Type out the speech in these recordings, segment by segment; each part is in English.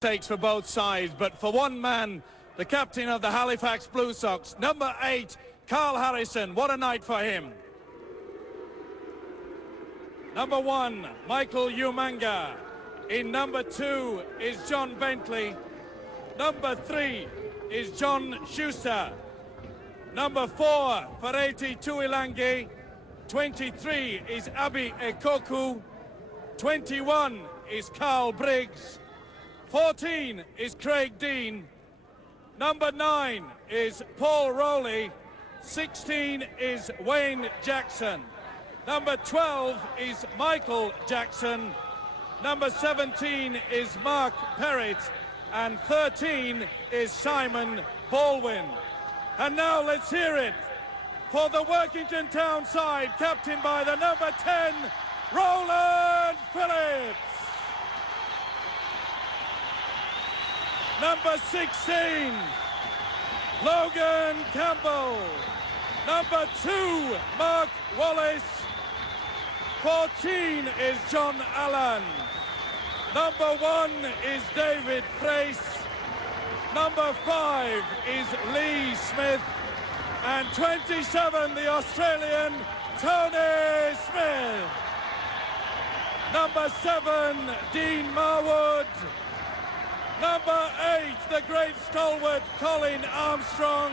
Takes for both sides, but for one man, the captain of the Halifax Blue Sox, number 8, Carl Harrison. What a night for him. Number 1, Michael Umanga. In number 2 is John Bentley. Number 3 is John Schuster. Number 4, Fareti Tuilangi. 23 is Abi Ekoku. 21 is Carl Briggs. 14 is Craig Dean. Number 9 is Paul Rowley. 16 is Wayne Jackson. Number 12 is Michael Jackson. Number 17 is Mark Perrett. And 13 is Simon Baldwin. And now let's hear it for the Workington town side, captained by the number 10, Roland Phillips. Number 16, Logan Campbell. Number 2, Mark Wallace. 14 is John Allen. Number 1 is David Frace. Number 5 is Lee Smith. And 27, the Australian Tony Smith. Number 7, Dean Marwood. Number 8, the great stalwart Colin Armstrong.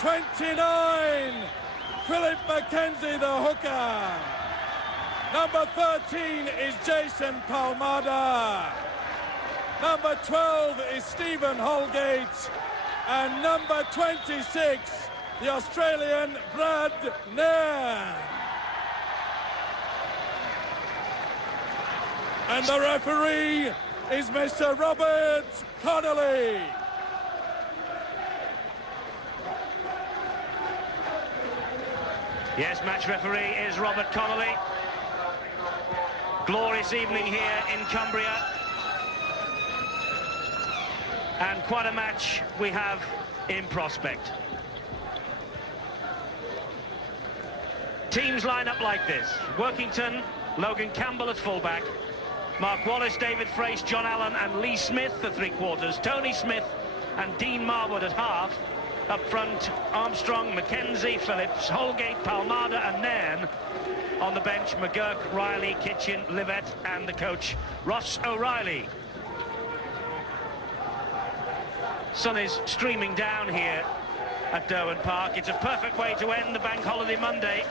29, Philip McKenzie, the hooker. Number 13 is Jason Palmada. Number 12 is Stephen Holgate. And number 26, the Australian Brad Nairn. And the referee is Mr. Robert Connolly. Yes, match referee is Robert Connolly. Glorious evening here in Cumbria. And quite a match we have in prospect. Teams line up like this. Workington, Logan Campbell at fullback. Mark Wallace, David Frace, John Allen and Lee Smith, the three quarters. Tony Smith and Dean Marwood at half. Up front, Armstrong, McKenzie, Phillips, Holgate, Palmada and Nairn. On the bench, McGurk, Riley, Kitchen, Livett and the coach, Ross O'Reilly. Sun is streaming down here at Derwent Park. It's a perfect way to end the Bank Holiday Monday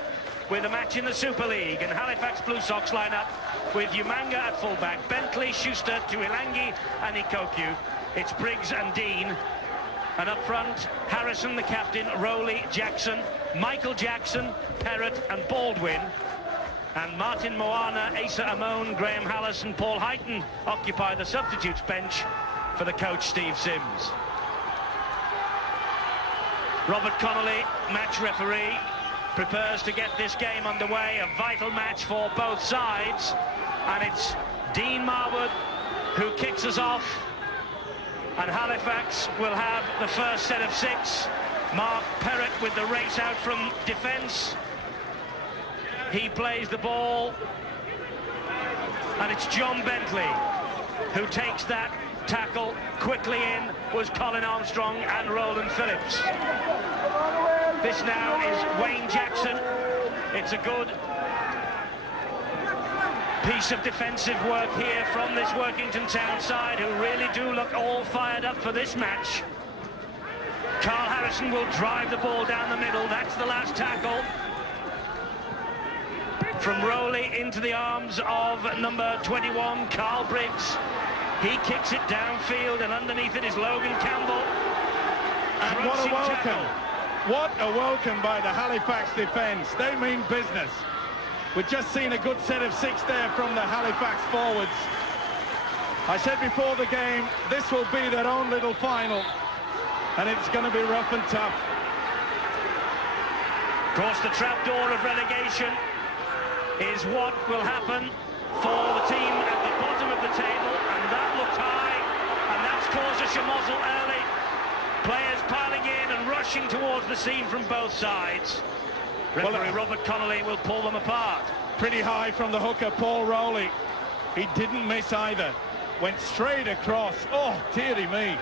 with a match in the Super League. And Halifax Blue Sox line up with Umanga at fullback, Bentley, Schuster, Tuilangi and Ikoku. It's Briggs and Dean. And up front, Harrison, the captain, Rowley, Jackson, Michael Jackson, Perrett and Baldwin. And Martin Moana, Asa Amon, Graham Hallis and Paul Heighton occupy the substitutes bench for the coach, Steve Sims. Robert Connolly, match referee, prepares to get this game underway. A vital match for both sides. And it's Dean Marwood who kicks us off. And Halifax will have the first set of 6. Mark Perrett with the race out from defence. He plays the ball. And it's John Bentley who takes that tackle. Quickly in was Colin Armstrong and Roland Phillips. This now is Wayne Jackson. It's a good piece of defensive work here from this Workington town side, who really do look all fired up for this match. Carl Harrison will drive the ball down the middle. That's the last tackle. From Rowley into the arms of number 21, Carl Briggs. He kicks it downfield, and underneath it is Logan Campbell. And what a welcome. What a welcome by the Halifax defence. They mean business. We've just seen a good set of 6 there from the Halifax forwards. I said before the game, this will be their own little final, and it's going to be rough and tough. Of course, the trapdoor of relegation is what will happen for the team at the bottom of the table, and that looks high, and that's caused a shemozzle early. Players piling in and rushing towards the scene from both sides. Referee Robert Connolly will pull them apart. Pretty high from the hooker, Paul Rowley. He didn't miss either. went straight across. Oh, dearie me.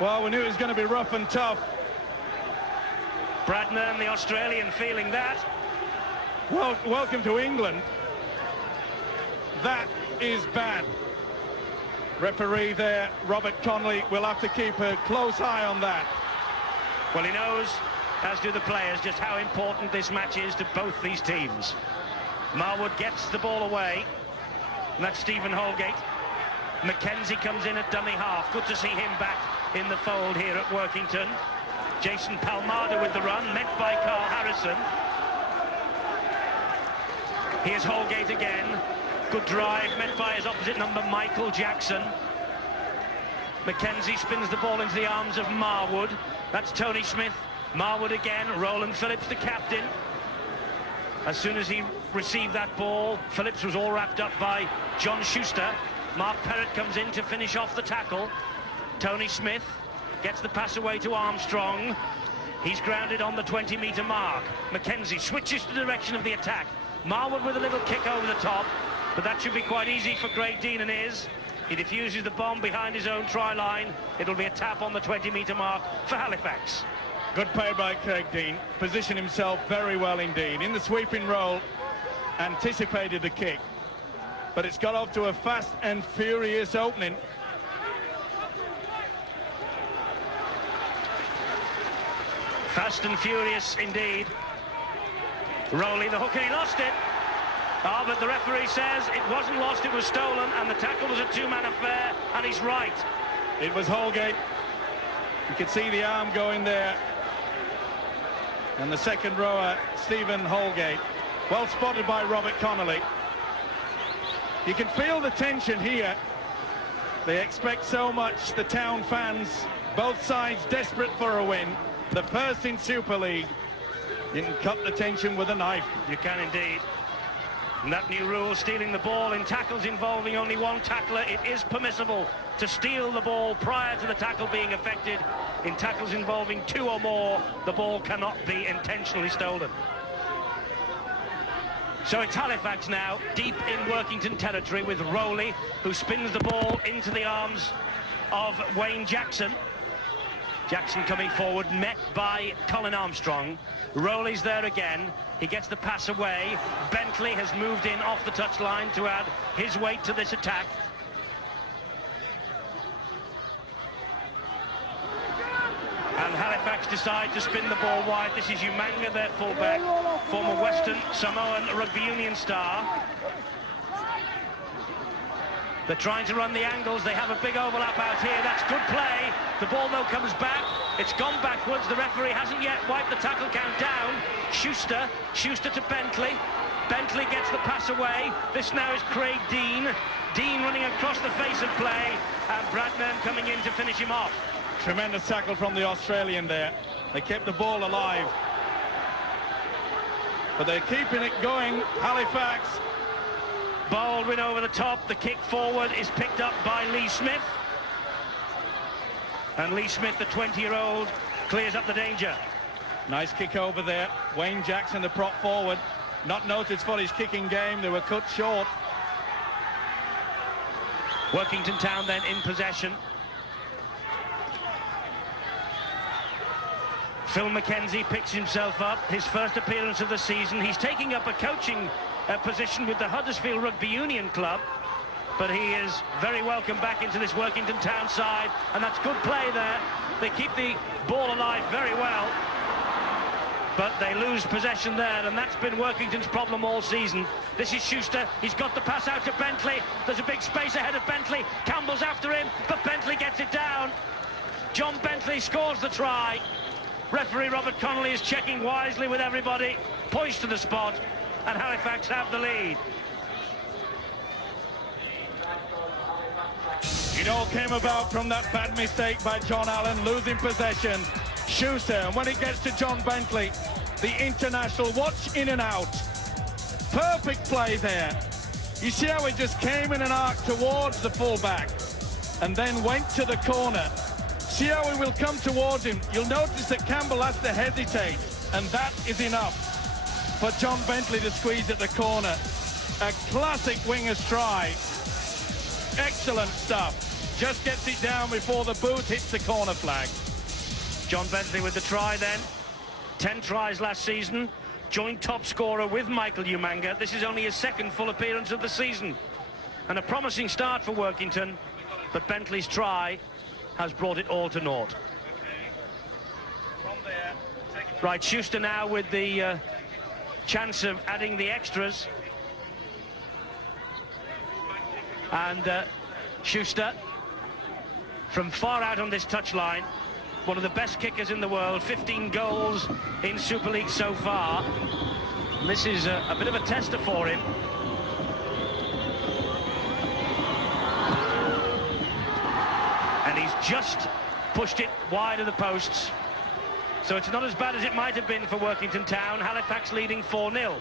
Well, we knew it was going to be rough and tough. Bradman, the Australian, feeling that. Well, welcome to England. That is bad. Referee there, Robert Connolly, will have to keep a close eye on that. Well, he knows, as do the players, just how important this match is to both these teams. Marwood gets the ball away. And that's Stephen Holgate. Mackenzie comes in at dummy half. Good to see him back in the fold here at Workington. Jason Palmada with the run, met by Carl Harrison. Here's Holgate again. Good drive, met by his opposite number, Michael Jackson. Mackenzie spins the ball into the arms of Marwood. That's Tony Smith. Marwood again. Roland Phillips, the captain. As soon as he received that ball, Phillips was all wrapped up by John Schuster. Mark Perrott comes in to finish off the tackle. Tony Smith gets the pass away to Armstrong. He's grounded on the 20-metre mark. Mackenzie switches the direction of the attack. Marwood with a little kick over the top, but that should be quite easy for Craig Dean, and is. He defuses the bomb behind his own try line. It'll be a tap on the 20-metre mark for Halifax. Good play by Craig Dean. Positioned himself very well indeed. In the sweeping role, anticipated the kick. But it's got off to a fast and furious opening. Fast and furious indeed. Rowley, the hooker, he lost it. Ah, but the referee says it wasn't lost, it was stolen, and the tackle was a two-man affair, and he's right. It was Holgate. You could see the arm going there. And the second rower, Stephen Holgate. Well spotted by Robert Connolly. You can feel the tension here. They expect so much, the town fans. Both sides desperate for a win. The first in Super League. You can cut the tension with a knife. You can indeed. And that new rule, stealing the ball in tackles involving only one tackler, it is permissible to steal the ball prior to the tackle being effected. In tackles involving two or more, the ball cannot be intentionally stolen. So it's Halifax now, deep in Workington territory, with Rowley, who spins the ball into the arms of Wayne Jackson. Jackson coming forward, met by Colin Armstrong. Rowley's there again. He gets the pass away. Bentley has moved in off the touchline to add his weight to this attack. And Halifax decide to spin the ball wide. This is Umanga, their fullback, former Western Samoan rugby union star. They're trying to run the angles. They have a big overlap out here. That's good play. The ball, though, comes back. It's gone backwards. The referee hasn't yet wiped the tackle count down. Schuster to Bentley. Bentley gets the pass away. This now is Craig Dean. Dean running across the face of play. And Bradman coming in to finish him off. Tremendous tackle from the Australian there. They kept the ball alive. But they're keeping it going, Halifax. Baldwin over the top. The kick forward is picked up by Lee Smith. And Lee Smith, the 20-year-old, clears up the danger. Nice kick over there. Wayne Jackson, the prop forward, not noticed for his kicking game. They were cut short. Workington Town then in possession. Phil Mackenzie picks himself up, his first appearance of the season. He's taking up a coaching position with the Huddersfield Rugby Union Club, but he is very welcome back into this Workington Town side, and that's good play there. They keep the ball alive very well, but they lose possession there, and that's been Workington's problem all season. This is Schuster. He's got the pass out to Bentley. There's a big space ahead of Bentley. Campbell's after him, but Bentley gets it down. John Bentley scores the try. Referee Robert Connolly is checking wisely with everybody, poised to the spot, and Halifax have the lead. It all came about from that bad mistake by John Allen, losing possession. Schuster, and when it gets to John Bentley, the international, watch in and out. Perfect play there. You see how it just came in an arc towards the fullback and then went to the corner. See how he will come towards him. You'll notice that Campbell has to hesitate, and that is enough for John Bentley to squeeze at the corner. A classic winger's try. Excellent stuff. Just gets it down before the boot hits the corner flag. John Bentley with the try then. 10 tries last season. Joint top scorer with Michael Umanga. This is only his second full appearance of the season. And a promising start for Workington, but Bentley's try has brought it all to naught. Right, Schuster now with the chance of adding the extras. And Schuster, from far out on this touchline, one of the best kickers in the world, 15 goals in Super League so far. And this is a bit of a tester for him. And he's just pushed it wide of the posts. So it's not as bad as it might have been for Workington Town. Halifax leading 4-0.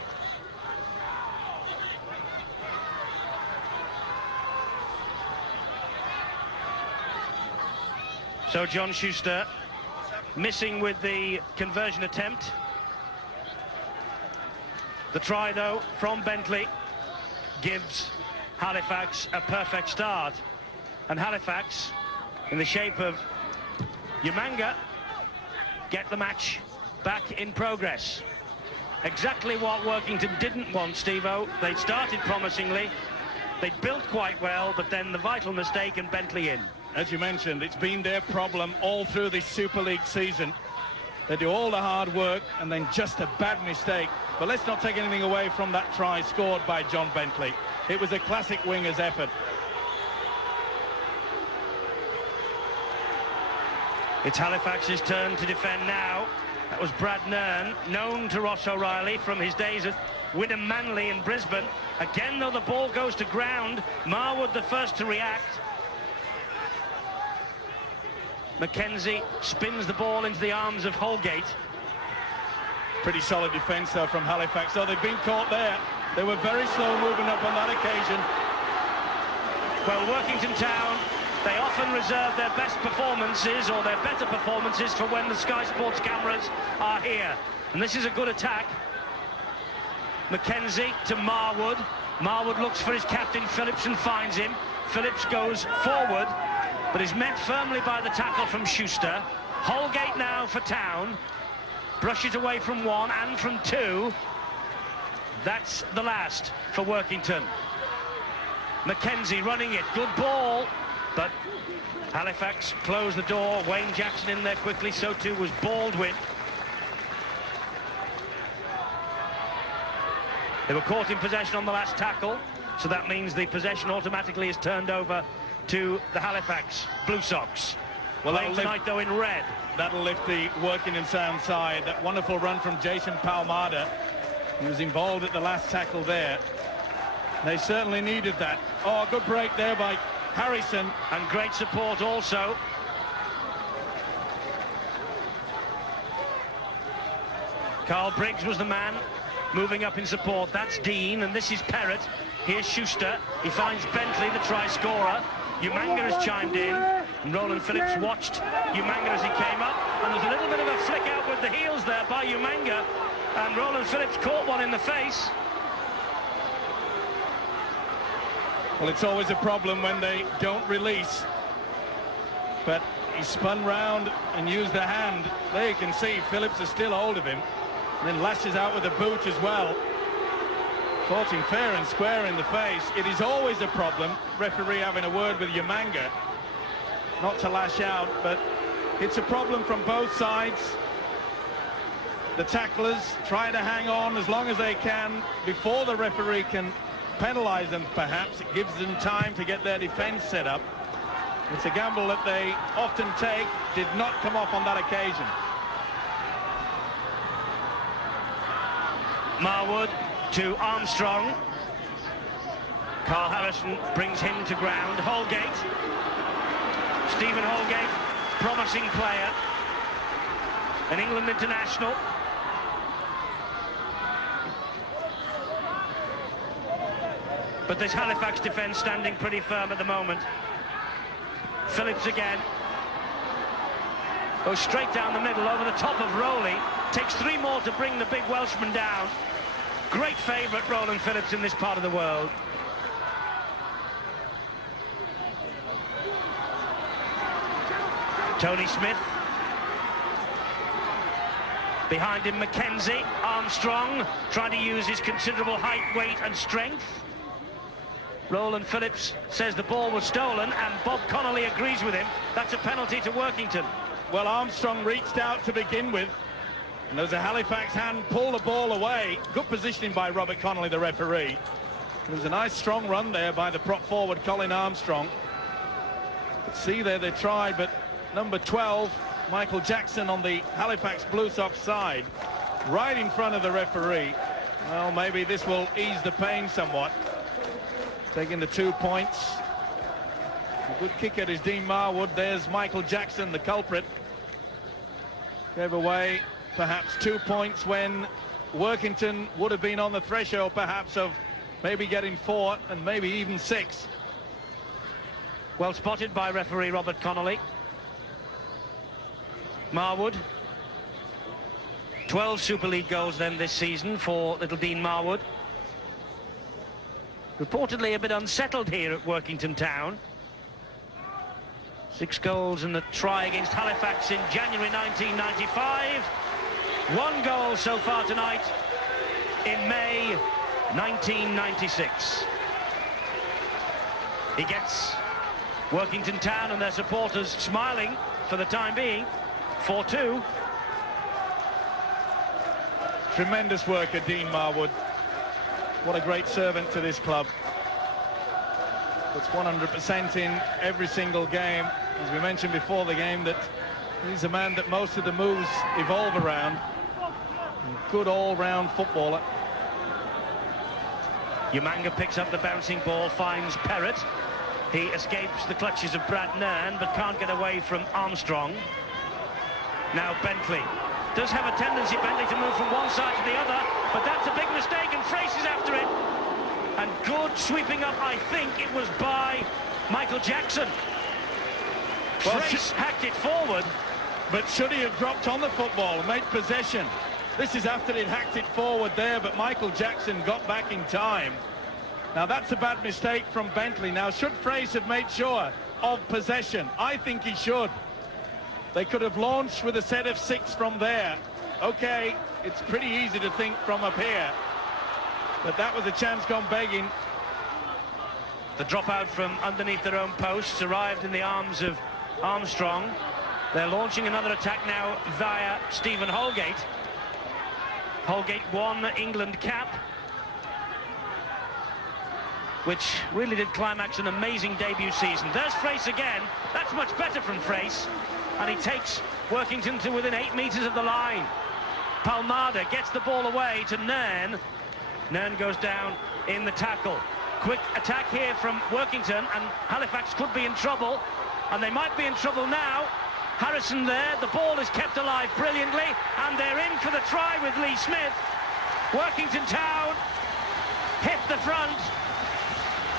So John Schuster missing with the conversion attempt. The try, though, from Bentley gives Halifax a perfect start. And Halifax, in the shape of Umanga, get the match back in progress. Exactly what Workington didn't want, Steve-O. They'd started promisingly, they'd built quite well, but then the vital mistake and Bentley in. As you mentioned, it's been their problem all through this Super League season. They do all the hard work and then just a bad mistake. But let's not take anything away from that try scored by John Bentley. It was a classic winger's effort. It's Halifax's turn to defend now. That was Brad Nern, known to Ross O'Reilly from his days at Wynnum Manley in Brisbane. Again, though, the ball goes to ground. Marwood the first to react. Mackenzie spins the ball into the arms of Holgate. Pretty solid defence, though, from Halifax. So they've been caught there. They were very slow moving up on that occasion. Well, Workington Town, they often reserve their best performances or their better performances for when the Sky Sports cameras are here. And this is a good attack. Mackenzie to Marwood. Marwood looks for his captain Phillips and finds him. Phillips goes forward, but is met firmly by the tackle from Schuster. Holgate now for Town. Brushes away from one and from two. That's the last for Workington. Mackenzie running it. Good ball. But Halifax closed the door. Wayne Jackson in there quickly. So too was Baldwin. They were caught in possession on the last tackle. So that means the possession automatically is turned over to the Halifax Blue Sox. Well, playing tonight, though, in red. That'll lift the Workington Town side. That wonderful run from Jason Palmada. He was involved at the last tackle there. They certainly needed that. Oh, good break there by Harrison. And great support also. Carl Briggs was the man moving up in support. That's Dean, and this is Perrott. Here's Schuster. He finds Bentley, the try scorer. Umanga has chimed in, and Roland Phillips watched Umanga as he came up, and there's a little bit of a flick out with the heels there by Umanga, and Roland Phillips caught one in the face. Well, it's always a problem when they don't release, but he spun round and used the hand. There you can see Phillips is still hold of him, and then lashes out with the boot as well. Caught him fair and square in the face. It is always a problem, referee having a word with Umanga, not to lash out, but it's a problem from both sides. The tacklers try to hang on as long as they can before the referee can penalise them, perhaps. It gives them time to get their defence set up. It's a gamble that they often take. Did not come off on that occasion. Marwood to Armstrong. Carl Harrison brings him to ground. Holgate. Stephen Holgate, promising player. An England international. But this Halifax defence standing pretty firm at the moment. Phillips again. Goes straight down the middle over the top of Rowley. Takes three more to bring the big Welshman down. Great favourite, Roland Phillips, in this part of the world. Tony Smith. Behind him, Mackenzie. Armstrong trying to use his considerable height, weight and strength. Roland Phillips says the ball was stolen, and Bob Connolly agrees with him. That's a penalty to Workington. Well, Armstrong reached out to begin with, and there was a Halifax hand, pull the ball away. Good positioning by Robert Connolly, the referee. There was a nice strong run there by the prop forward, Colin Armstrong. See there, they tried, but number 12, Michael Jackson, on the Halifax Blue Sox side, right in front of the referee. Well, maybe this will ease the pain somewhat. Taking the 2 points. A good kick at is Dean Marwood. There's Michael Jackson, the culprit. Gave away perhaps 2 points when Workington would have been on the threshold perhaps of maybe getting 4 and maybe even 6. Well spotted by referee Robert Connolly. Marwood. 12 Super League goals then this season for little Dean Marwood. Reportedly a bit unsettled here at Workington Town. 6 goals and a try against Halifax in January 1995. 1 goal so far tonight in May 1996. He gets Workington Town and their supporters smiling for the time being. 4-2. Tremendous work at Dean Marwood. What a great servant to this club. Puts 100% in every single game. As we mentioned before the game, that he's a man that most of the moves evolve around. Good all-round footballer. Umanga picks up the bouncing ball, finds Perrott. He escapes the clutches of Brad Nairn, but can't get away from Armstrong. Now Bentley. Does have a tendency, Bentley, to move from one side to the other, but that's a big mistake, and Frace is after it. And good sweeping up, I think it was by Michael Jackson. Well, Frace hacked it forward. But should he have dropped on the football and made possession? This is after he'd hacked it forward there, but Michael Jackson got back in time. Now that's a bad mistake from Bentley. Now should Frace have made sure of possession? I think he should. They could have launched with a set of 6 from there. Okay, it's pretty easy to think from up here, but that was a chance gone begging. The dropout from underneath their own posts arrived in the arms of Armstrong. They're launching another attack now via Stephen Holgate. Holgate won England cap, which really did climax an amazing debut season. There's Frace again. That's much better from Frace. And he takes Workington to within 8 metres of the line. Palmada gets the ball away to Nairn. Nairn goes down in the tackle. Quick attack here from Workington, and Halifax could be in trouble, and they might be in trouble now. Harrison there, the ball is kept alive brilliantly, and they're in for the try with Lee Smith. Workington Town hit the front.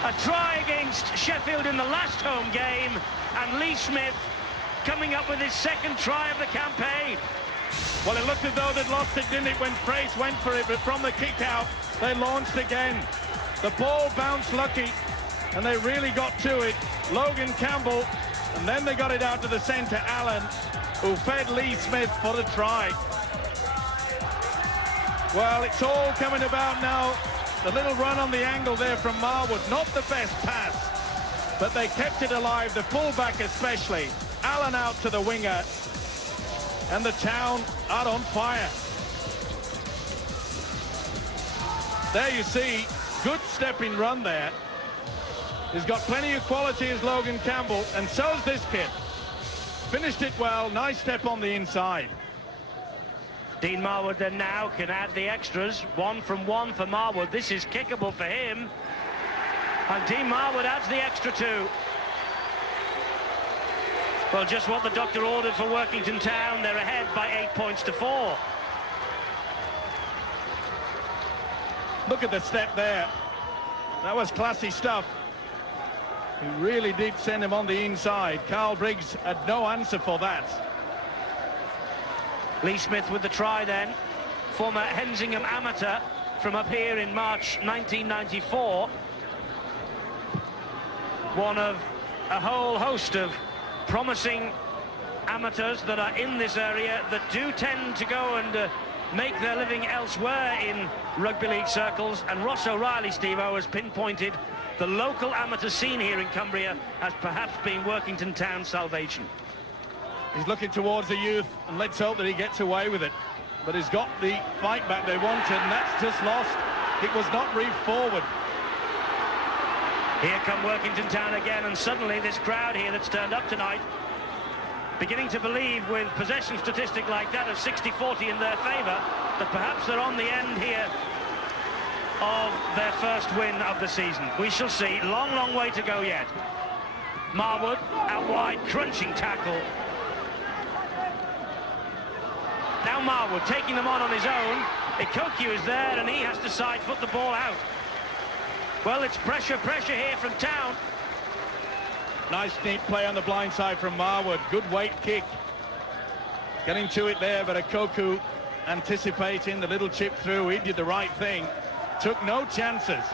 A try against Sheffield in the last home game, and Lee Smith coming up with his 2nd try of the campaign. Well, it looked as though they'd lost it, didn't it, when Frace went for it, but from the kick out, they launched again. The ball bounced lucky, and they really got to it. Logan Campbell, and then they got it out to the centre, Allen, who fed Lee Smith for the try. Well, it's all coming about now. The little run on the angle there from Marwood, not the best pass, but they kept it alive, the fullback especially. Allen out to the winger, and the Town out on fire. There you see, good stepping run there. He's got plenty of quality as Logan Campbell, and so's this kid. Finished it well, nice step on the inside. Dean Marwood then now can add the extras. 1 from 1 for Marwood. This is kickable for him. And Dean Marwood adds the extra 2. Well, just what the doctor ordered for Workington Town. They're ahead by 8 points to 4. Look at the step there. That was classy stuff. He really did send him on the inside. Carl Briggs had no answer for that. Lee Smith with the try then. Former Hensingham amateur from up here in March 1994. One of a whole host of promising amateurs that are in this area that do tend to go and make their living elsewhere in rugby league circles, and Ross O'Reilly, Steve-O, has pinpointed the local amateur scene here in Cumbria as perhaps being Workington Town's salvation. He's looking towards the youth, and let's hope that he gets away with it. But he's got the fight back they wanted, and that's just lost. It was not reefed forward. Here come Workington Town again, and suddenly this crowd here that's turned up tonight beginning to believe, with possession statistic like that of 60-40 in their favour, that perhaps they're on the end here of their first win of the season. We shall see. Long, long way to go yet. Marwood out wide, crunching tackle. Now Marwood taking them on his own. Ikoku is there, and he has to side foot the ball out. Well, it's pressure here from Town. Nice neat play on the blind side from Marwood. Good weight kick. Getting to it there, but Ikoku anticipating the little chip through. He did the right thing. Took no chances.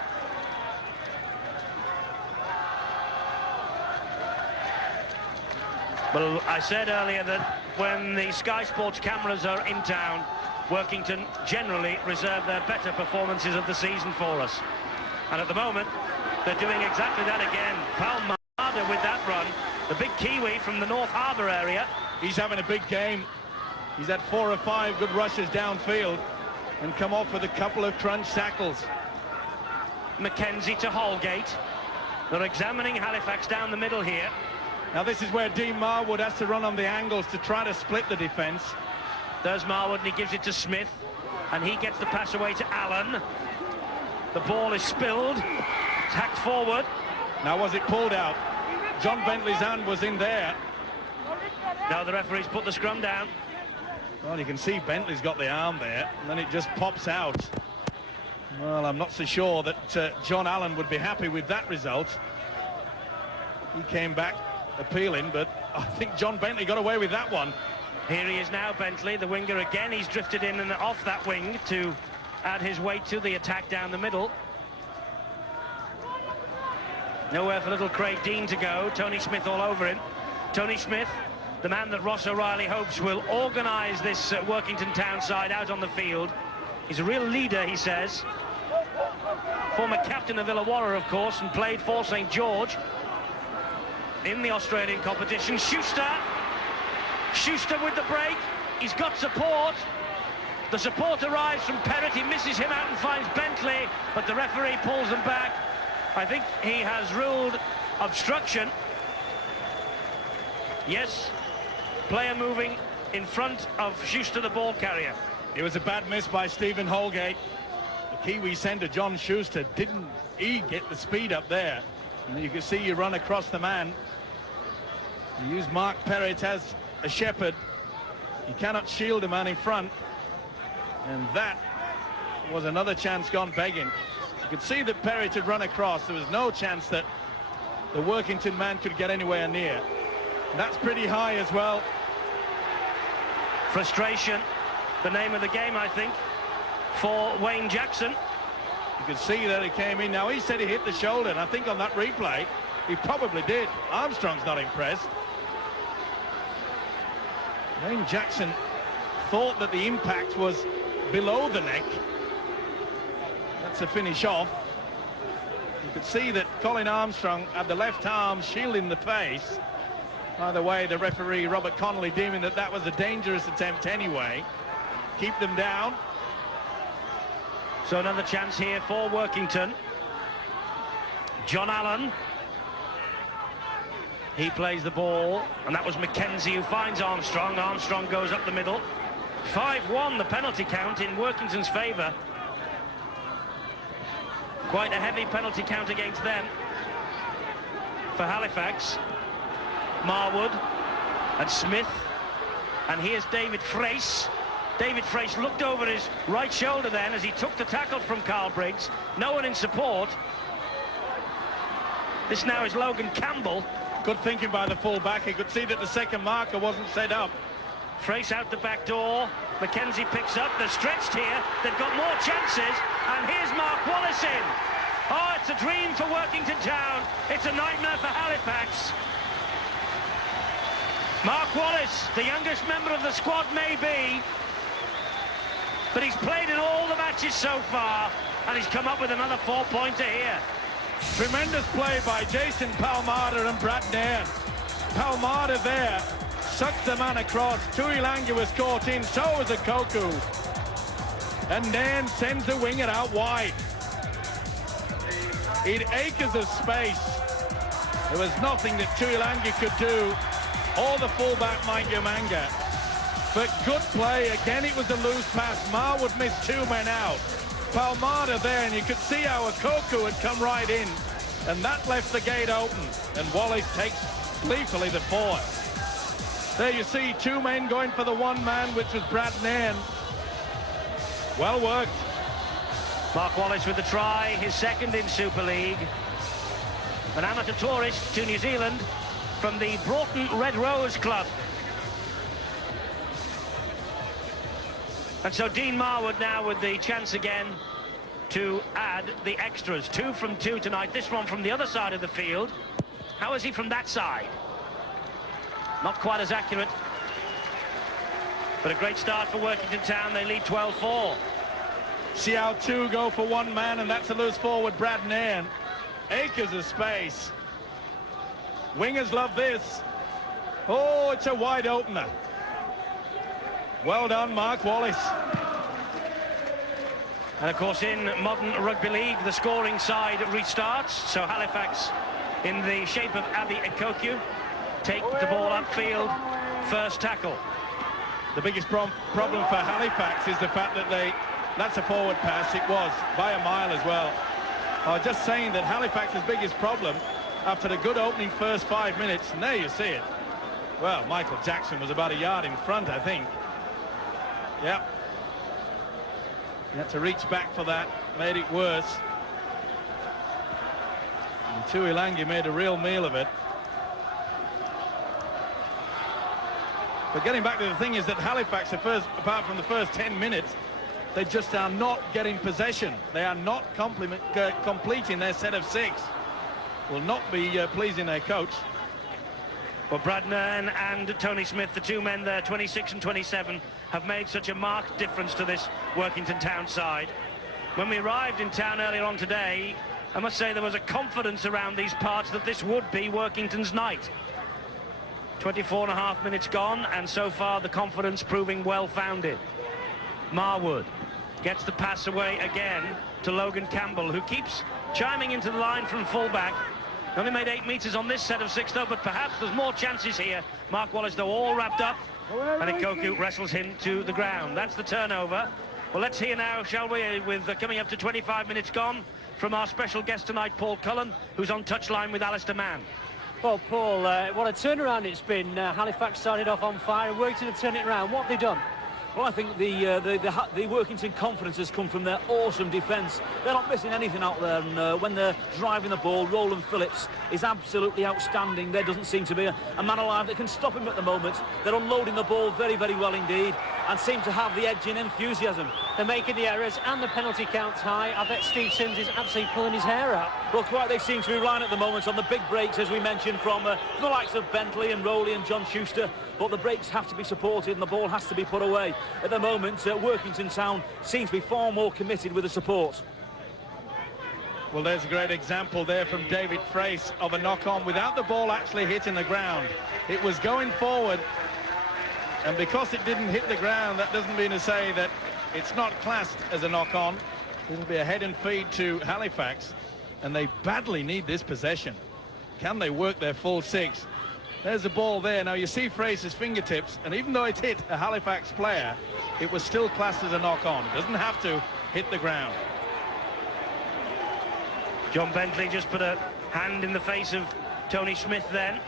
Well, I said earlier that when the Sky Sports cameras are in town, Workington generally reserve their better performances of the season for us. And at the moment, they're doing exactly that again. Palma with that run, the big Kiwi from the North Harbour area. He's having a big game. He's had 4 or 5 good rushes downfield and come off with a couple of crunch tackles. Mackenzie to Holgate. They're examining Halifax down the middle here. Now this is where Dean Marwood has to run on the angles to try to split the defence. There's Marwood, and he gives it to Smith, and he gets the pass away to Allen. The ball is spilled, tacked forward. Now was it pulled out? John Bentley's hand was in there. Now the referee's put the scrum down. Well, you can see Bentley's got the arm there, and then it just pops out. Well, I'm not so sure that John Allen would be happy with that result. He came back appealing, but I think John Bentley got away with that one. Here he is now, Bentley, the winger again. He's drifted in and off that wing to add his weight to the attack down the middle. Nowhere for little Craig Dean to go. Tony Smith all over him. Tony Smith, the man that Ross O'Reilly hopes will organise this Workington Town side out on the field. He's a real leader, he says. Former captain of Illawarra, of course, and played for St George in the Australian competition. Schuster with the break. He's got support. The support arrives from Perrott. He misses him out and finds Bentley, but the referee pulls them back. I think he has ruled obstruction. Yes, player moving in front of Schuster, the ball carrier. It was a bad miss by Stephen Holgate. The Kiwi centre, John Schuster, didn't get the speed up there. And you can see you run across the man. You use Mark Perrott as a shepherd. You cannot shield a man in front. And that was another chance gone begging. You could see that Perrott had run across. There was no chance that the Workington man could get anywhere near. And that's pretty high as well. Frustration, the name of the game, I think, for Wayne Jackson. You could see that he came in. Now, he said he hit the shoulder, and I think on that replay, he probably did. Armstrong's not impressed. Wayne Jackson thought that the impact was below the neck. That's a finish off. You could see that Colin Armstrong had the left arm shielding the face. By the way, the referee, Robert Connolly, deeming that that was a dangerous attempt anyway. Keep them down. So another chance here for Workington. John Allen. He plays the ball, and that was Mackenzie who finds Armstrong. Armstrong goes up the middle. 5-1, the penalty count in Workington's favour. Quite a heavy penalty count against them. For Halifax, Marwood and Smith, and here's David Frace. David Frace looked over his right shoulder then as he took the tackle from Carl Briggs. No one in support. This now is Logan Campbell. Good thinking by the full-back. He could see that the second marker wasn't set up. Frace out the back door. Mackenzie picks up. They're stretched here. They've got more chances. And here's Mark Wallace in. Oh, it's a dream for Workington Town. It's a nightmare for Halifax. Mark Wallace, the youngest member of the squad maybe, but he's played in all the matches so far, and he's come up with another 4-pointer here. Tremendous play by Jason Palmada and Brad Nairn. Palmada there sucked the man across. Tuilagi was caught in, so was Koku. And Nairn sends the winger out wide. In acres of space. There was nothing that Tuilagi could do, or the fullback Mike Umanga. But good play. Again, it was a loose pass. Marwood missed 2 men out. Palmada there, and you could see how Koku had come right in. And that left the gate open. And Wallace takes gleefully the fourth. There you see 2 men going for the 1 man, which was Brad Nairn. Well worked. Mark Wallace with the try, his second in Super League. An amateur tourist to New Zealand from the Broughton Red Rose Club. And so Dean Marwood now with the chance again to add the extras. 2 from 2 tonight, this one from the other side of the field. How is he from that side? Not quite as accurate. But a great start for Workington Town, they lead 12-4. See how 2 go for 1 man, and that's a loose forward, Brad Nairn. Acres of space. Wingers love this. Oh, it's a wide opener. Well done, Mark Wallace. And of course, in modern rugby league, the scoring side restarts. So Halifax, in the shape of Abi Ekoku, take the ball upfield, first tackle. The biggest problem for Halifax is the fact that that's a forward pass. It was by a mile as well. I was just saying that Halifax's biggest problem after the good opening first 5 minutes, and there you see it. Well, Michael Jackson was about a yard in front, I think. Yep. He had to reach back for that, made it worse. And Tuilagi made a real meal of it. But getting back to the thing is that Halifax, apart from the first 10 minutes, they just are not getting possession. They are not completing their set of 6. Will not be pleasing their coach. Well, Brad Nairn and Tony Smith, the 2 men there, 26 and 27, have made such a marked difference to this Workington Town side. When we arrived in town earlier on today, I must say there was a confidence around these parts that this would be Workington's night. 24.5 minutes gone, and so far the confidence proving well-founded. Marwood gets the pass away again to Logan Campbell, who keeps chiming into the line from fullback. Only made 8 meters on this set of 6 though, but perhaps there's more chances here. Mark Wallace though all wrapped up, and Ekoku wrestles him to the ground. That's the turnover. Well, let's hear now, shall we, with coming up to 25 minutes gone, from our special guest tonight, Paul Cullen, who's on touchline with Alistair Mann. Well, Paul, what a turnaround it's been. Halifax started off on fire and Workington to turn it around. What have they done? Well, I think the Workington confidence has come from their awesome defence. They're not missing anything out there, and when they're driving the ball, Roland Phillips is absolutely outstanding. There doesn't seem to be a man alive that can stop him at the moment. They're unloading the ball very, very well indeed, and seem to have the edge in enthusiasm. They're making the errors, and the penalty count's high. I bet Steve Sims is absolutely pulling his hair out. Well, quite they seem to be relying at the moment on the big breaks, as we mentioned, from the likes of Bentley and Rowley and John Schuster. But the breaks have to be supported and the ball has to be put away. At the moment, Workington Town seems to be far more committed with the support. Well, there's a great example there from David Frace of a knock-on without the ball actually hitting the ground. It was going forward, and because it didn't hit the ground, that doesn't mean to say that it's not classed as a knock-on. It'll be a head and feed to Halifax, and they badly need this possession. Can they work their full 6? There's the ball there. Now you see Fraser's fingertips, and even though it hit a Halifax player, it was still classed as a knock-on. It doesn't have to hit the ground. John Bentley just put a hand in the face of Tony Smith then.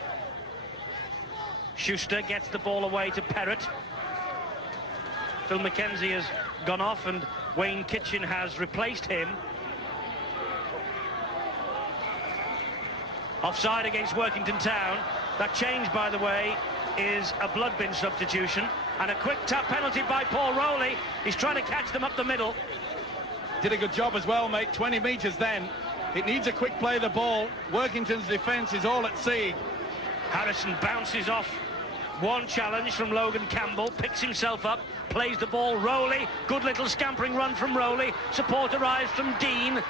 Schuster gets the ball away to Perrott. Phil McKenzie has gone off and Wayne Kitchen has replaced him. Offside against Workington Town. That change, by the way, is a blood bin substitution, and a quick tap penalty by Paul Rowley. He's trying to catch them up the middle. Did a good job as well, mate. 20 meters then. It needs a quick play of the ball. Workington's defense is all at sea. Harrison bounces off One challenge from Logan Campbell, picks himself up, plays the ball. Rowley, good little scampering run from Rowley. Support arrives from Dean.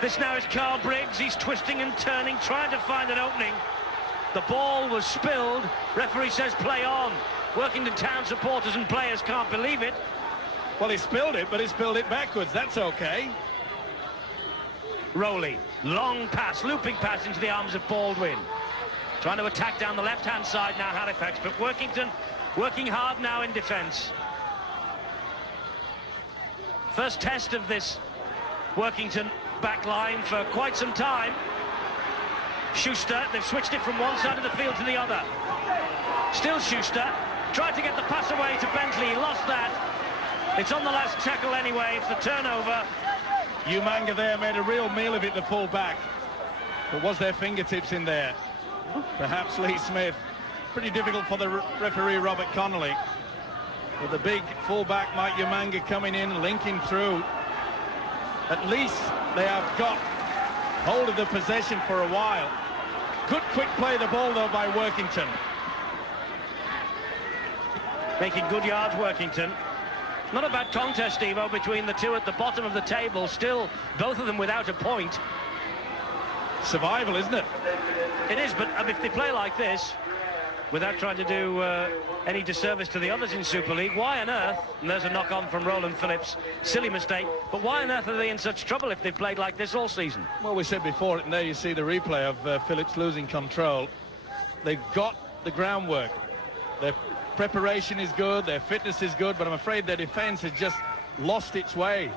This now is Carl Briggs. He's twisting and turning, trying to find an opening. The ball was spilled. Referee says play on. Workington Town supporters and players can't believe it. Well, he spilled it, but he spilled it backwards. That's okay. Rowley, long pass, looping pass into the arms of Baldwin. Trying to attack down the left-hand side now, Halifax, but Workington working hard now in defence. First test of this Workington back line for quite some time. Schuster, they've switched it from one side of the field to the other. Still Schuster, tried to get the pass away to Bentley, he lost that. It's on the last tackle anyway, it's the turnover. Umanga there made a real meal of it, the full-back. But was there fingertips in there? Perhaps Lee Smith. Pretty difficult for the referee, Robert Connolly. With the big full-back, Mike Umanga coming in, linking through. At least they have got hold of the possession for a while. Good quick play the ball, though, by Workington. Making good yards, Workington. Not a bad contest, Evo, between the two at the bottom of the table. Still, both of them without a point. Survival, isn't it? It is, but if they play like this, without trying to do any disservice to the others in Super League, why on earth, and there's a knock-on from Roland Phillips, silly mistake, but why on earth are they in such trouble if they've played like this all season? Well, we said before, and there you see the replay of Phillips losing control. They've got the groundwork. Their preparation is good, their fitness is good, but I'm afraid their defence has just lost its way.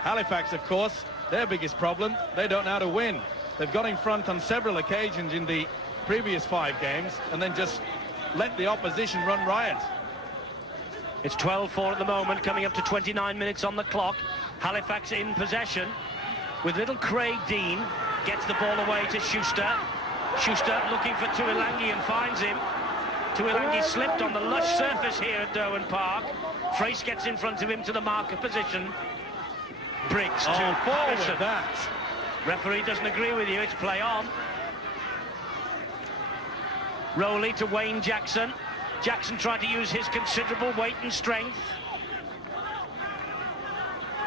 Halifax, of course, their biggest problem, they don't know how to win. They've got in front on several occasions in the previous 5 games and then just let the opposition run riot. It's 12-4 at the moment, coming up to 29 minutes on the clock. Halifax in possession with little Craig Dean. Gets the ball away to Schuster. Schuster looking for Tuilangi and finds him. Tuilangi slipped on the lush surface here at Derwent Park. Frace gets in front of him to the marker position. Briggs to Harrison. That. Referee doesn't agree with you, it's play on. Rowley to Wayne Jackson. Jackson tried to use his considerable weight and strength.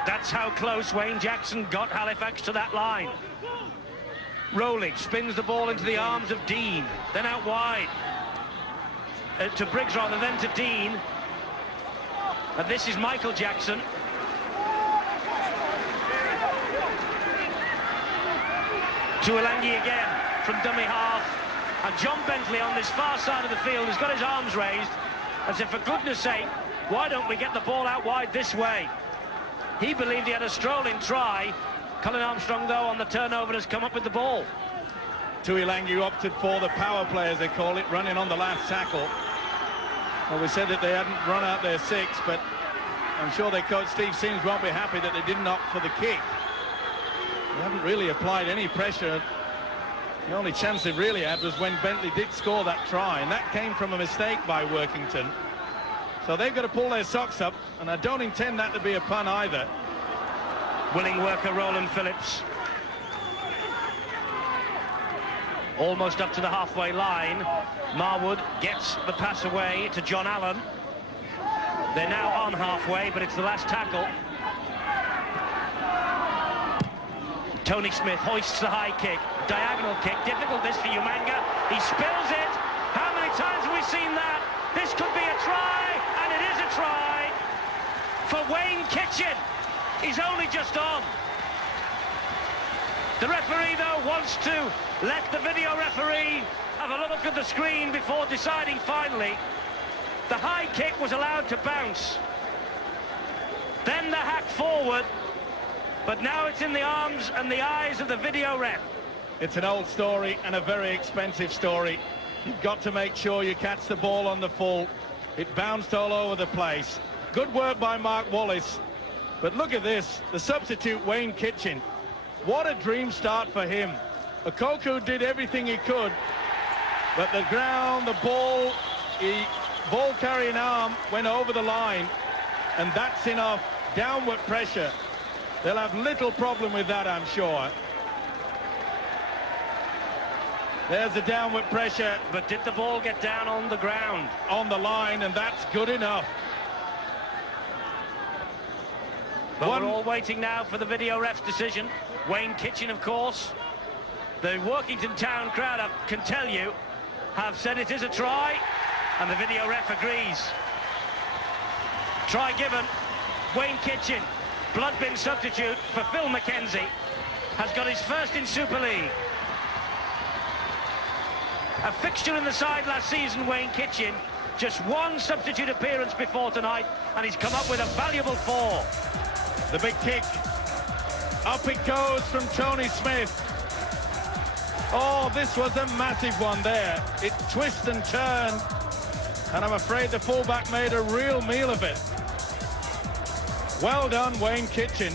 That's how close Wayne Jackson got Halifax to that line. Rowley spins the ball into the arms of Dean, then out wide. To Briggs rather, then to Dean. And this is Michael Jackson. Tuilangi again from dummy half. And John Bentley on this far side of the field has got his arms raised and said, for goodness sake, why don't we get the ball out wide this way? He believed he had a strolling try. Colin Armstrong, though, on the turnover has come up with the ball. Tuilangi opted for the power play, as they call it, running on the last tackle. Well, we said that they hadn't run out their 6, but I'm sure their coach Steve Sims won't be happy that they didn't opt for the kick. They haven't really applied any pressure. The only chance they really had was when Bentley did score that try, and that came from a mistake by Workington. So they've got to pull their socks up, and I don't intend that to be a pun either. Willing worker Roland Phillips. Almost up to the halfway line. Marwood gets the pass away to John Allen. They're now on halfway, but it's the last tackle. Tony Smith hoists the high kick. Diagonal kick. Difficult this for Umanga. He spills it. How many times have we seen that? This could be a try, and it is a try for Wayne Kitchen. He's only just on. The referee, though, wants to let the video referee have a look at the screen before deciding finally. The high kick was allowed to bounce. Then the hack forward. But now it's in the arms and the eyes of the video ref. It's an old story and a very expensive story. You've got to make sure you catch the ball on the full. It bounced all over the place. Good work by Mark Wallace. But look at this, the substitute Wayne Kitchen. What a dream start for him. Okoku did everything he could, but the ground, the ball, ball carrying arm went over the line, and that's enough downward pressure. They'll have little problem with that, I'm sure. There's the downward pressure. But did the ball get down on the ground? On the line, and that's good enough. But we're all waiting now for the video ref's decision. Wayne Kitchen, of course. The Workington town crowd, I can tell you, have said it is a try, and the video ref agrees. Try given. Wayne Kitchen, blood bin substitute for Phil McKenzie, has got his first in Super League. A fixture in the side last season, Wayne Kitchen. Just one substitute appearance before tonight, and he's come up with a valuable 4. The big kick. Up it goes from Tony Smith. Oh, this was a massive one there. It twists and turned, and I'm afraid the fullback made a real meal of it. Well done, Wayne Kitchen.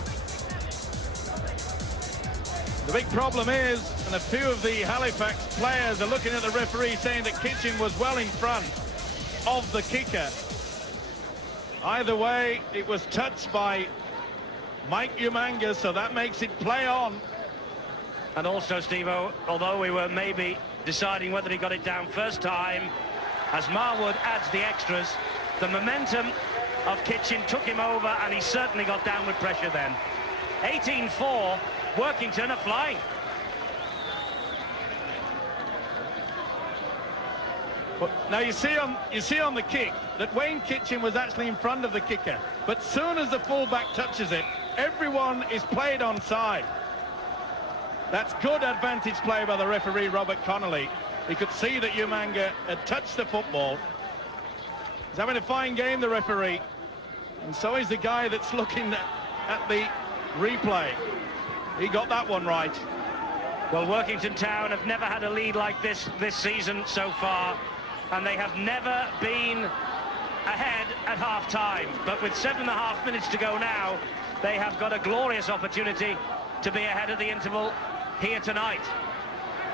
The big problem is, and a few of the Halifax players are looking at the referee saying that Kitchen was well in front of the kicker. Either way, it was touched by Mike Umanga, so that makes it play on. And also, Steve-O, although we were maybe deciding whether he got it down first time, as Marwood adds the extras, the momentum of Kitchen took him over, and he certainly got downward pressure then. 18-4, Workington are flying. But now you see on the kick that Wayne Kitchen was actually in front of the kicker, but soon as the fullback touches it, everyone is played onside. That's good advantage play by the referee, Robert Connolly. He could see that Umanga had touched the football. He's having a fine game, the referee, and so is the guy that's looking at the replay. He got that one right. Well, Workington Town have never had a lead like this season so far, and they have never been ahead at half-time. But with 7.5 minutes to go now, they have got a glorious opportunity to be ahead of the interval here tonight.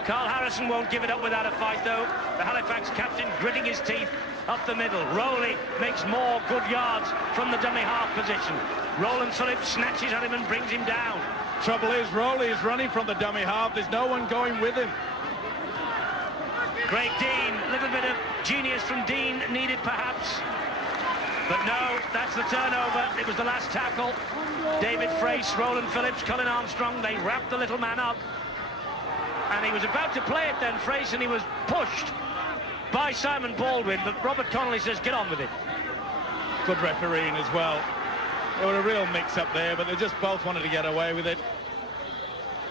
Carl Harrison won't give it up without a fight, though. The Halifax captain gritting his teeth up the middle. Rowley makes more good yards from the dummy half position. Roland Phillips snatches at him and brings him down. Trouble is, Rowley is running from the dummy half. There's no one going with him. Craig Dean, a little bit of genius from Dean needed perhaps. But no, that's the turnover. It was the last tackle. David Frace, Roland Phillips, Colin Armstrong, they wrapped the little man up. And he was about to play it then, Frace, and he was pushed by Simon Baldwin, but Robert Connolly says, get on with it. Good refereeing as well. There were a real mix-up there, but they just both wanted to get away with it.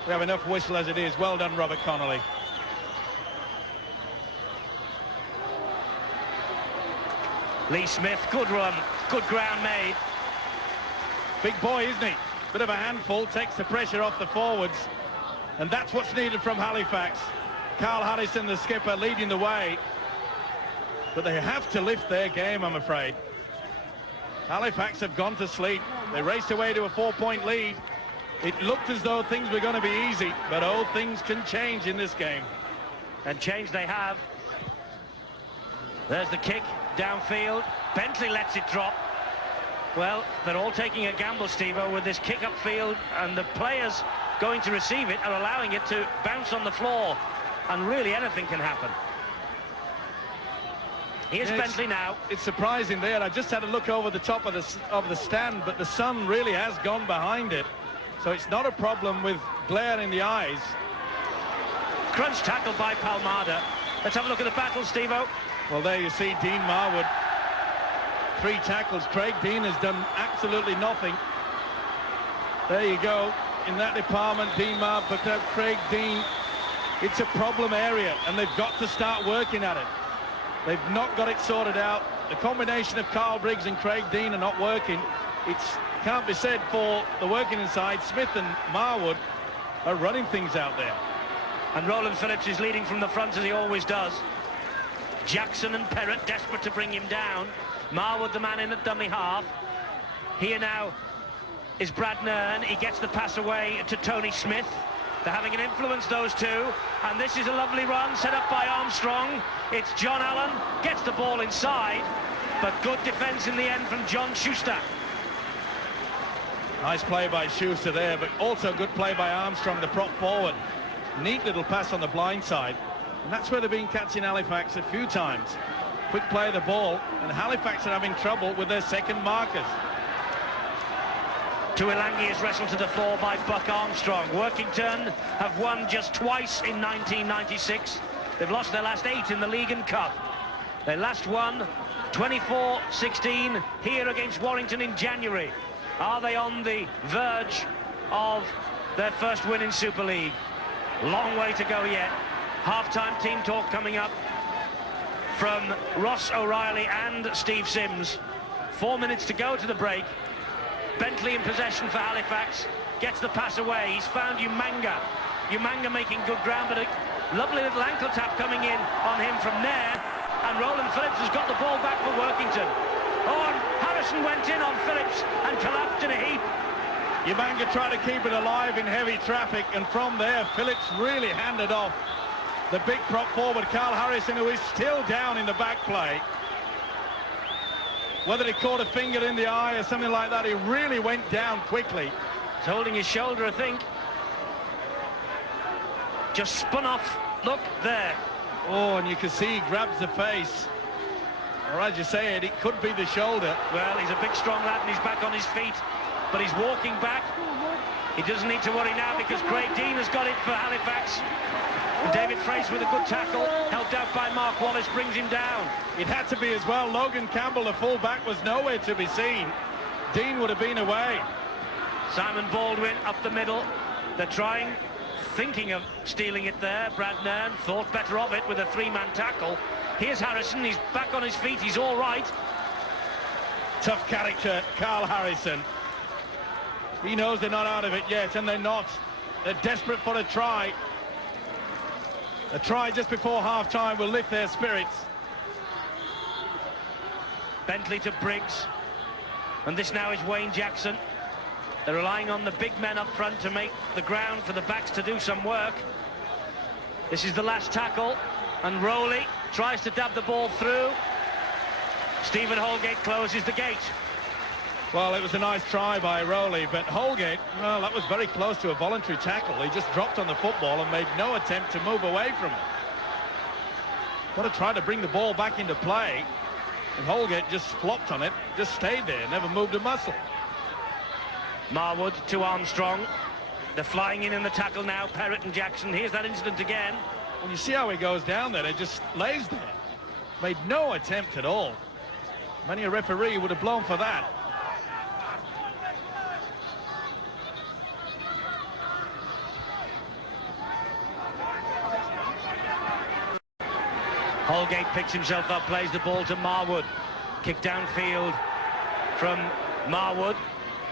We have enough whistle as it is. Well done, Robert Connolly. Lee Smith, good run, good ground made. Big boy, isn't he? Bit of a handful, takes the pressure off the forwards. And that's what's needed from Halifax. Carl Harrison, the skipper, leading the way. But they have to lift their game, I'm afraid. Halifax have gone to sleep. They raced away to a 4-point lead. It looked as though things were going to be easy, but all things can change in this game. And change they have. There's the kick downfield. Bentley lets it drop. Well, they're all taking a gamble, Steve-O, with this kick upfield, and the players going to receive it are allowing it to bounce on the floor, and really anything can happen. Here's Bentley now. It's surprising there. I just had a look over the top of the stand, but the sun really has gone behind it, so it's not a problem with glare in the eyes. Crunch tackle by Palmada. Let's have a look at the battle, Steve-O. Well, there you see Dean Marwood. 3 tackles. Craig Dean has done absolutely nothing. There you go. In that department, Dean Marwood, but Craig Dean, it's a problem area, and they've got to start working at it. They've not got it sorted out. The combination of Carl Briggs and Craig Dean are not working. It can't be said for the Workington side. Smith and Marwood are running things out there. And Roland Phillips is leading from the front, as he always does. Jackson and Perrott desperate to bring him down. Marwood, the man in at dummy half. Here now is Brad Nern. He gets the pass away to Tony Smith. They're having an influence, those two. And this is a lovely run set up by Armstrong. It's John Allen, gets the ball inside, but good defence in the end from John Schuster. Nice play by Schuster there, but also good play by Armstrong, the prop forward. Neat little pass on the blind side. And that's where they've been catching Halifax a few times. Quick play of the ball, and Halifax are having trouble with their second markers. Tuilangi is wrestled to the floor by Buck Armstrong. Workington have won just twice in 1996. They've lost their last 8 in the League and Cup. They last won 24-16 here against Warrington in January. Are they on the verge of their first win in Super League? Long way to go yet. Half-time team talk coming up from Ross O'Reilly and Steve Sims. 4 minutes to go to the break. Bentley in possession for Halifax. Gets the pass away. He's found Umanga. Umanga making good ground, but a lovely little ankle tap coming in on him from there. And Roland Phillips has got the ball back for Workington. Oh, and Harrison went in on Phillips and collapsed in a heap. Umanga tried to keep it alive in heavy traffic, and from there, Phillips really handed off the big prop forward, Carl Harrison, who is still down in the back play. Whether he caught a finger in the eye or something like that, he really went down quickly. He's holding his shoulder, I think. Just spun off. Look, there. Oh, and you can see he grabs the face. Or as you say it could be the shoulder. Well, he's a big, strong lad, and he's back on his feet. But he's walking back. He doesn't need to worry now because Craig Dean has got it for Halifax. And David Fraser with a good tackle, helped out by Mark Wallace, brings him down. It had to be as well. Logan Campbell, the full-back, was nowhere to be seen. Dean would have been away. Simon Baldwin up the middle. They're thinking of stealing it there. Brad Nairn thought better of it with a 3-man tackle. Here's Harrison. He's back on his feet. He's all right. Tough character, Carl Harrison. He knows they're not out of it yet, and they're not. They're desperate for a try. A try just before half-time will lift their spirits. Bentley to Briggs. And this now is Wayne Jackson. They're relying on the big men up front to make the ground for the backs to do some work. This is the last tackle. And Rowley tries to dab the ball through. Stephen Holgate closes the gate. Well, it was a nice try by Rowley, but Holgate, well, that was very close to a voluntary tackle. He just dropped on the football and made no attempt to move away from it. Got to try to bring the ball back into play, and Holgate just flopped on it, just stayed there, never moved a muscle. Marwood to Armstrong. They're flying in the tackle now, Perrott and Jackson. Here's that incident again. When you see how he goes down there, it just lays there. Made no attempt at all. Many a referee would have blown for that. Holgate picks himself up, plays the ball to Marwood. Kick downfield from Marwood.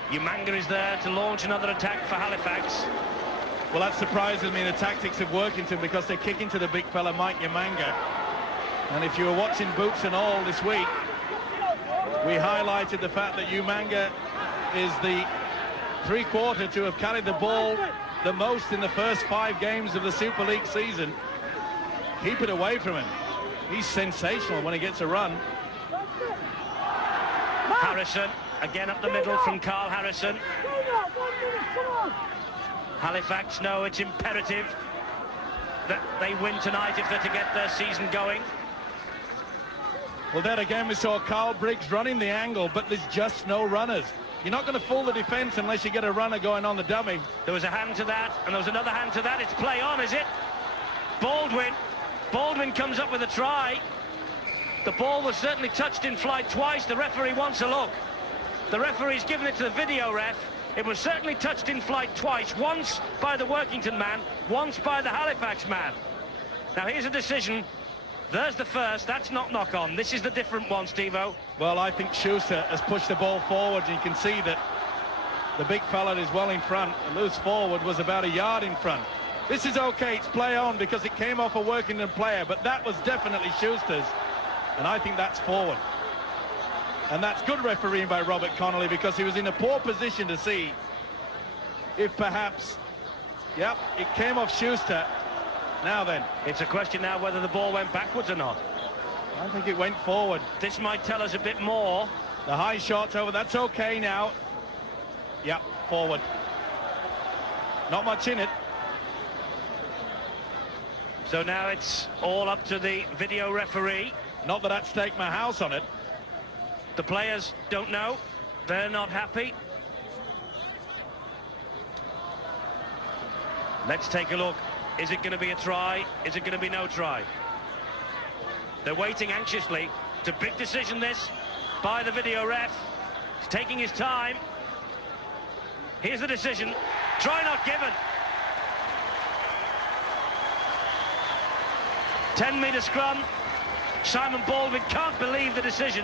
Umanga is there to launch another attack for Halifax. Well, that surprises me in the tactics of Workington because they're kicking to the big fella, Mike Umanga. And if you were watching Boots and All this week, we highlighted the fact that Umanga is the three-quarter to have carried the ball the most in the first 5 games of the Super League season. Keep it away from him. He's sensational when he gets a run. Harrison, again up the middle from Carl Harrison. Halifax know it's imperative that they win tonight if they're to get their season going. Well, then again, we saw Carl Briggs running the angle, but there's just no runners. You're not going to fool the defence unless you get a runner going on the dummy. There was a hand to that, and there was another hand to that. It's play on, is it? Baldwin. Baldwin comes up with a try. The ball was certainly touched in flight twice. The referee wants a look. The referee's given it to the video ref. It was certainly touched in flight twice. Once by the Workington man, once by the Halifax man. Now here's a decision. There's the first. That's not knock-on. This is the different one, Steve-O. Well, I think Schuster has pushed the ball forward. You can see that the big fella is well in front. The loose forward was about a yard in front. This is okay. It's play on because it came off a Workington player, but that was definitely Schuster's. And I think that's forward. And that's good refereeing by Robert Connolly because he was in a poor position to see if perhaps, yep, it came off Schuster. Now then. It's a question now whether the ball went backwards or not. I think it went forward. This might tell us a bit more. The high shot's over. That's okay now. Yep, forward. Not much in it. So now it's all up to the video referee. Not that I'd stake my house on it. The players don't know. They're not happy. Let's take a look. Is it going to be a try? Is it going to be no try? They're waiting anxiously. It's a big decision, this, by the video ref. He's taking his time. Here's the decision. Try not given. 10-metre scrum. Simon Baldwin can't believe the decision.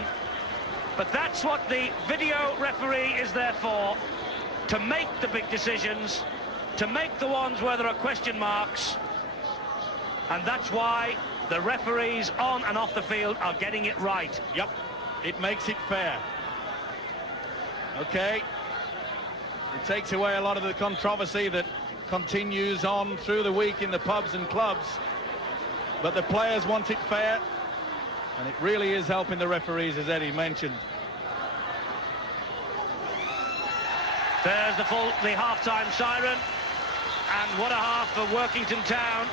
But that's what the video referee is there for. To make the big decisions. To make the ones where there are question marks. And that's why the referees on and off the field are getting it right. Yep, it makes it fair. Okay. It takes away a lot of the controversy that continues on through the week in the pubs and clubs. But the players want it fair. And it really is helping the referees, as Eddie mentioned. There's the half-time siren. And what a half for Workington Town.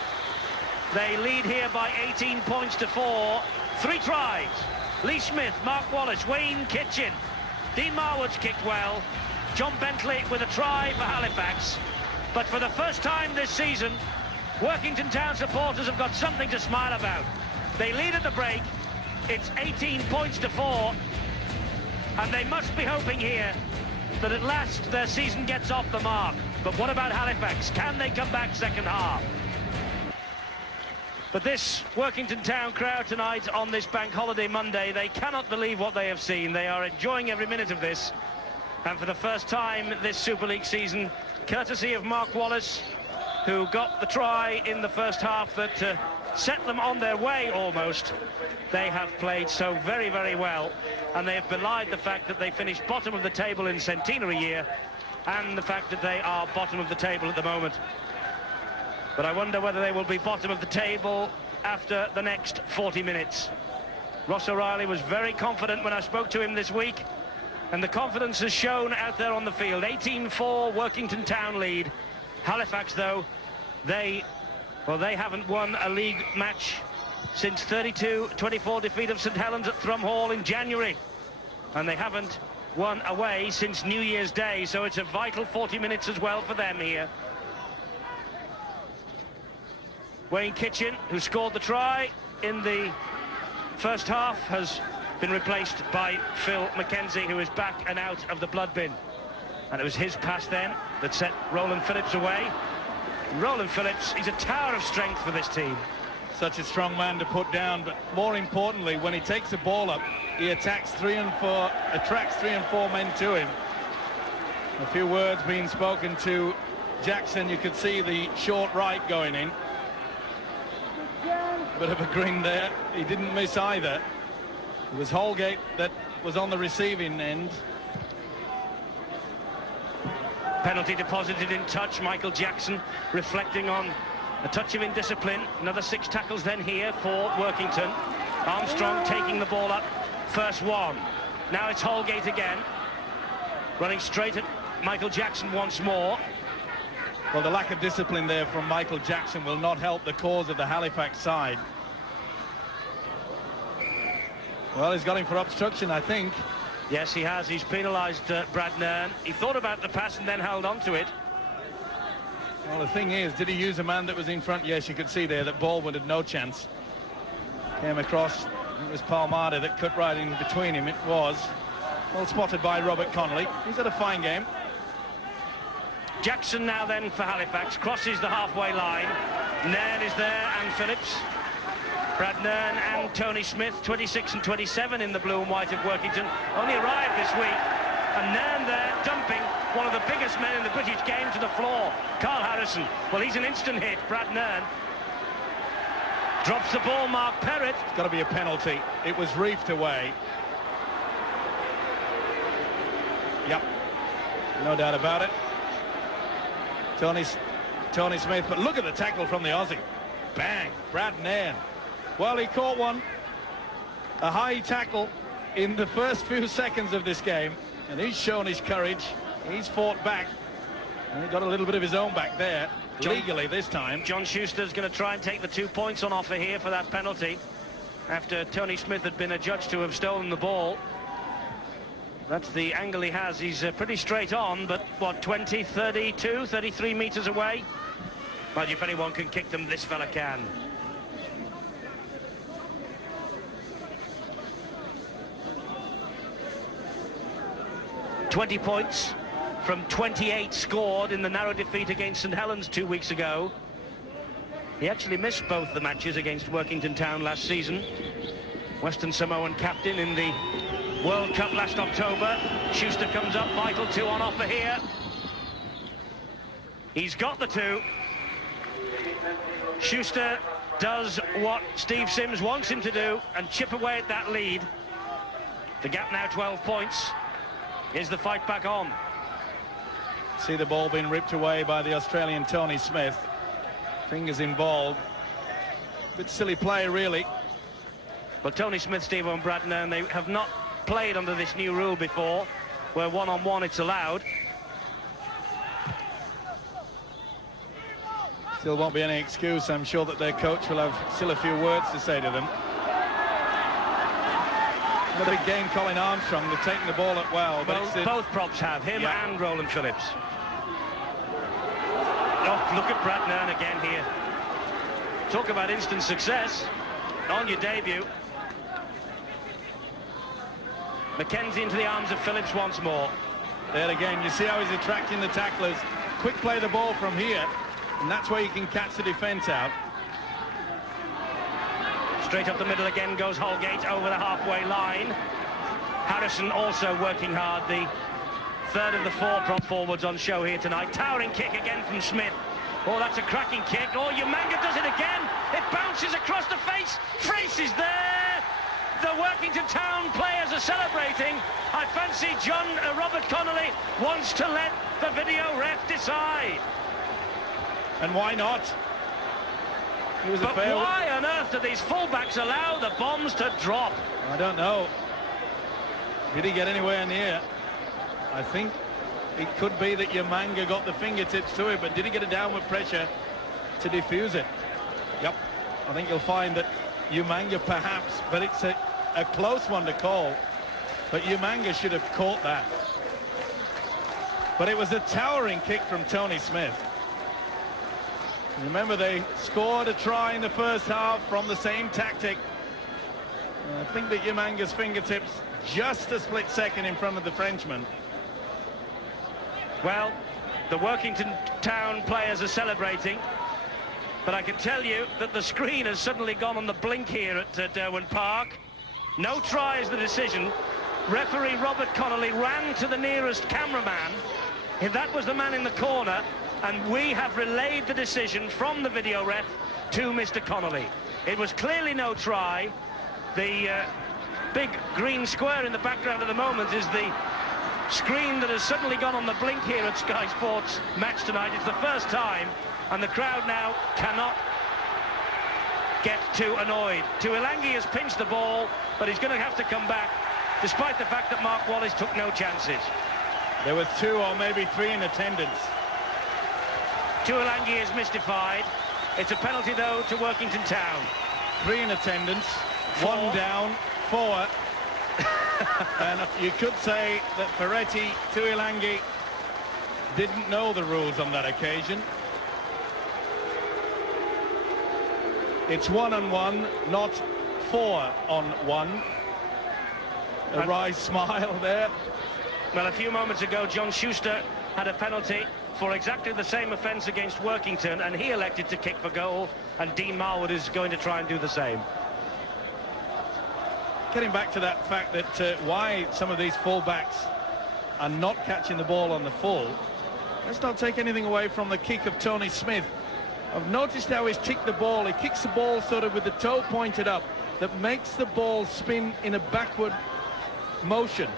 They lead here by 18 points to 4. 3 tries. Lee Smith, Mark Wallace, Wayne Kitchen. Dean Marwood's kicked well. John Bentley with a try for Halifax. But for the first time this season, Workington Town supporters have got something to smile about. They lead at the break. It's 18 points to 4. And they must be hoping here that at last their season gets off the mark. But what about Halifax? Can they come back second half? But this Workington Town crowd tonight on this Bank Holiday Monday, they cannot believe what they have seen. They are enjoying every minute of this. And for the first time this Super League season, courtesy of Mark Wallace, who got the try in the first half that set them on their way almost, they have played so very, very well. And they have belied the fact that they finished bottom of the table in centenary year and the fact that they are bottom of the table at the moment. But I wonder whether they will be bottom of the table after the next 40 minutes. Ross O'Reilly was very confident when I spoke to him this week, and the confidence has shown out there on the field. 18-4 Workington Town lead. Halifax, though, they haven't won a league match since 32-24 defeat of St Helens at Thrum Hall in January. And they haven't won away since New Year's Day, so it's a vital 40 minutes as well for them here. Wayne Kitchen, who scored the try in the first half, has been replaced by Phil McKenzie, who is back and out of the blood bin. And it was his pass then that set Roland Phillips away. Roland Phillips, he's a tower of strength for this team. Such a strong man to put down, but more importantly, when he takes the ball up, he attracts 3 and 4 men to him. A few words being spoken to Jackson. You could see the short right going in. Bit of a grin there. He didn't miss either. It was Holgate that was on the receiving end. Penalty deposited in touch. Michael Jackson reflecting on a touch of indiscipline. Another 6 tackles then here for Workington. Armstrong taking the ball up. First one. Now it's Holgate again. Running straight at Michael Jackson once more. Well, the lack of discipline there from Michael Jackson will not help the cause of the Halifax side. Well, he's got him for obstruction, I think. Yes, he has. He's penalised Brad Nairn. He thought about the pass and then held on to it. Well, the thing is, did he use a man that was in front? Yes, you could see there that Baldwin had no chance. Came across. It was Palmada that cut right in between him. It was. Well spotted by Robert Connolly. He's had a fine game. Jackson now then for Halifax. Crosses the halfway line. Nairn is there and Phillips. Brad Nairn and Tony Smith, 26 and 27 in the blue and white of Workington, only arrived this week. And Nairn there dumping one of the biggest men in the British game to the floor, Carl Harrison. Well, he's an instant hit, Brad Nairn. Drops the ball, Mark Perrott. It's got to be a penalty. It was reefed away. Yep, no doubt about it. Tony Smith, but look at the tackle from the Aussie. Bang, Brad Nairn. Well, he caught one, a high tackle in the first few seconds of this game, and he's shown his courage. He's fought back, and he got a little bit of his own back there. legally this time. John Schuster's going to try and take the 2 points on offer here for that penalty after Tony Smith had been adjudged to have stolen the ball. That's the angle he has. He's pretty straight on, but what, 20, 32, 33 metres away? But if anyone can kick them, this fella can. ...20 points from 28 scored in the narrow defeat against St Helens 2 weeks ago. He actually missed both the matches against Workington Town last season. Western Samoan captain in the World Cup last October. Schuster comes up, vital 2 on offer here. He's got the 2. Schuster does what Steve Sims wants him to do and chip away at that lead. The gap now 12 points. Is the fight back on? See the ball being ripped away by the Australian Tony Smith. Fingers involved. Bit silly play, really. Well, Tony Smith, Steve O'Bradner, and they have not played under this new rule before, where one-on-one it's allowed. Still won't be any excuse. I'm sure that their coach will have still a few words to say to them. The big game, Colin Armstrong, they're taking the ball up well. But Well, both props have, him and Roland Phillips. Oh, look at Brad Nairn again here. Talk about instant success on your debut. Mackenzie into the arms of Phillips once more. There again, you see how he's attracting the tacklers. Quick play the ball from here, and that's where you can catch the defence out. Straight up the middle again goes Holgate over the halfway line. Harrison also working hard, the third of the 4 prop forwards on show here tonight. Towering kick again from Smith. Oh, that's a cracking kick. Oh, Umanga does it again. It bounces across the face. Frace is there. The Workington Town players are celebrating. I fancy Robert Connolly wants to let the video ref decide. And why not? But why on earth do these fullbacks allow the bombs to drop? I don't know. Did he get anywhere near? I think it could be that Umanga got the fingertips to it, but did he get a downward pressure to defuse it? Yep. I think you'll find that Umanga perhaps, but it's a close one to call. But Umanga should have caught that. But it was a towering kick from Tony Smith. Remember, they scored a try in the first half from the same tactic. I think that Umanga's fingertips just a split second in front of the Frenchman. Well, the Workington Town players are celebrating, but I can tell you that the screen has suddenly gone on the blink here at Derwent Park. No try is the decision. Referee Robert Connolly ran to the nearest cameraman. That was the man in the corner. And we have relayed the decision from the video ref to Mr. Connolly. It was clearly no try. The big green square in the background at the moment is the screen that has suddenly gone on the blink here at Sky Sports Match Tonight. It's the first time, and the crowd now cannot get too annoyed. Tuilangi has pinched the ball, but he's going to have to come back, despite the fact that Mark Wallace took no chances. There was 2 or maybe 3 in attendance. Tuilangi is mystified. It's a penalty, though, to Workington Town. 3 in attendance, 4. 1 down, 4. And you could say that Ferretti, Tuilangi didn't know the rules on that occasion. It's 1-on-1, not 4-on-1. A wry smile there. Well, a few moments ago, John Schuster had a penalty for exactly the same offence against Workington, and he elected to kick for goal, and Dean Marwood is going to try and do the same. Getting back to that fact that why some of these fullbacks are not catching the ball on the full, let's not take anything away from the kick of Tony Smith. I've noticed how he's kicked the ball. He kicks the ball sort of with the toe pointed up, that makes the ball spin in a backward motion.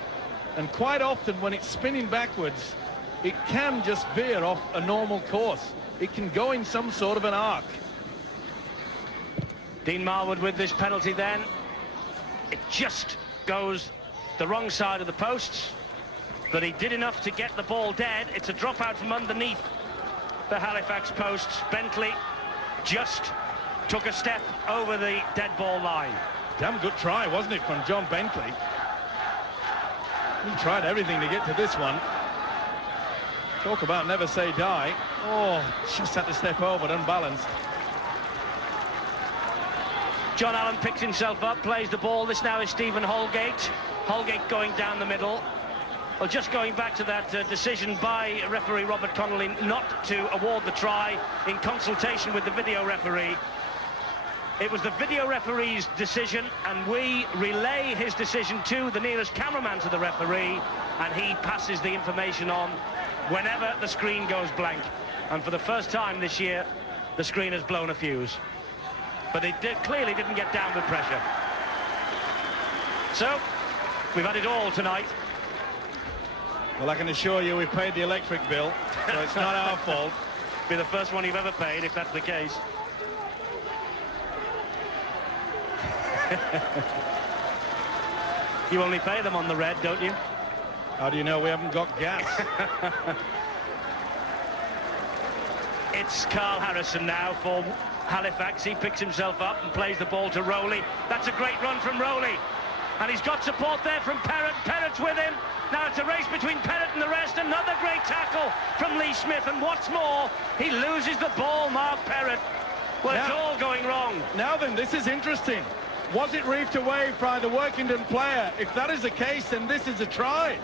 And quite often when it's spinning backwards, it can just veer off a normal course. It can go in some sort of an arc. Dean Marwood with this penalty then. It just goes the wrong side of the posts, but he did enough to get the ball dead. It's a dropout from underneath the Halifax posts. Bentley just took a step over the dead ball line. Damn good try, wasn't it, from John Bentley? He tried everything to get to this one. Talk about never say die. Oh, just had to step over, unbalanced. John Allen picks himself up, plays the ball. This now is Stephen Holgate. Holgate going down the middle. Well, just going back to that decision by referee Robert Connolly not to award the try in consultation with the video referee. It was the video referee's decision, and we relay his decision to the nearest cameraman to the referee, and he passes the information on whenever the screen goes blank. And for the first time this year, the screen has blown a fuse. But it clearly didn't get down with pressure. So, we've had it all tonight. Well, I can assure you we paid the electric bill, so it's not our fault. Be the first one you've ever paid, if that's the case. You only pay them on the red, don't you? How do you know we haven't got gas? It's Carl Harrison now for Halifax. He picks himself up and plays the ball to Rowley. That's a great run from Rowley. And he's got support there from Perrott. Perrott's with him. Now it's a race between Perrott and the rest. Another great tackle from Lee Smith. And what's more, he loses the ball, Mark Perrott. Well, it's all going wrong. Now then, this is interesting. Was it reefed away by the Workington player? If that is the case, then this is a try.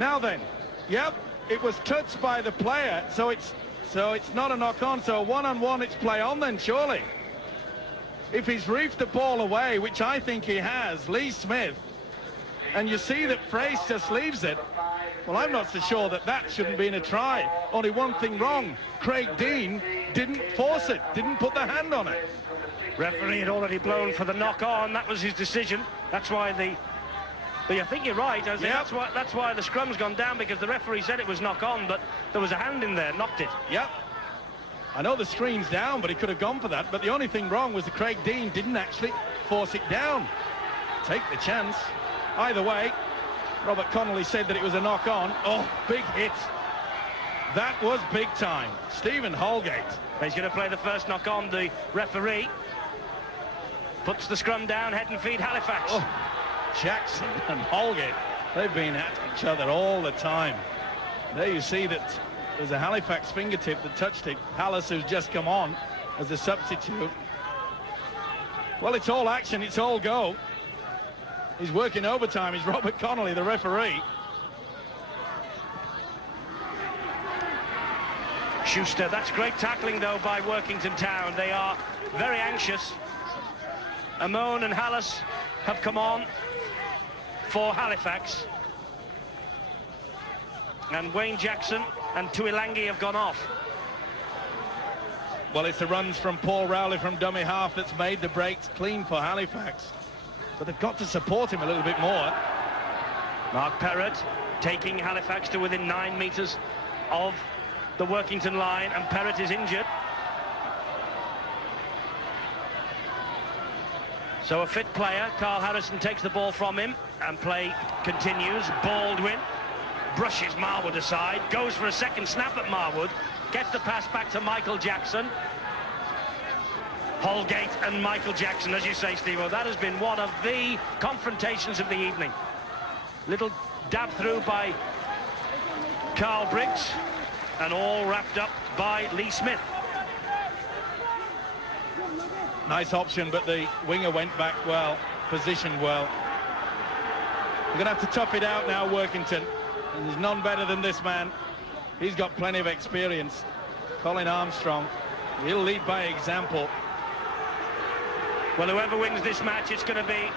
Now then, yep, it was touched by the player, so it's not a knock-on. So one-on-one, it's play on then, surely. If he's reefed the ball away, which I think he has, Lee Smith, and you see that Frace just leaves it, well, I'm not so sure that that shouldn't be in a try. Only one thing wrong. Craig Dean didn't force it, didn't put the hand on it. Referee had already blown for the knock-on. That was his decision. That's why But I think you're right. I think that's why the scrum's gone down, because the referee said it was knock-on, but there was a hand in there, knocked it. Yep. I know the screen's down, but he could have gone for that. But the only thing wrong was that Craig Dean didn't actually force it down. Take the chance. Either way, Robert Connolly said that it was a knock-on. Oh, big hit. That was big time. Stephen Holgate. He's going to play the first knock-on. The referee puts the scrum down, head and feet Halifax. Oh, Jackson and Holgate, they've been at each other all the time. There you see that there's a Halifax fingertip that touched it. Hallis, who's just come on as a substitute. Well, it's all action, it's all go. He's working overtime. He's Robert Connolly, the referee. Schuster, that's great tackling, though, by Workington Town. They are very anxious. Amon and Hallis have come on for Halifax. And Wayne Jackson and Tuilangi have gone off. Well, it's the runs from Paul Rowley from dummy half that's made the breaks clean for Halifax. But they've got to support him a little bit more. Mark Perrott taking Halifax to within 9 meters of the Workington line, and Perrott is injured. So a fit player, Carl Harrison, takes the ball from him, and play continues. Baldwin brushes Marwood aside, goes for a second snap at Marwood, gets the pass back to Michael Jackson. Holgate and Michael Jackson, as you say, Steve, that has been one of the confrontations of the evening. Little dab through by Carl Briggs, and all wrapped up by Lee Smith. Nice option, but the winger went back well, positioned well. We're going to have to tough it out now, Workington. And there's none better than this man. He's got plenty of experience. Colin Armstrong, he'll lead by example. Well, whoever wins this match, it's going to be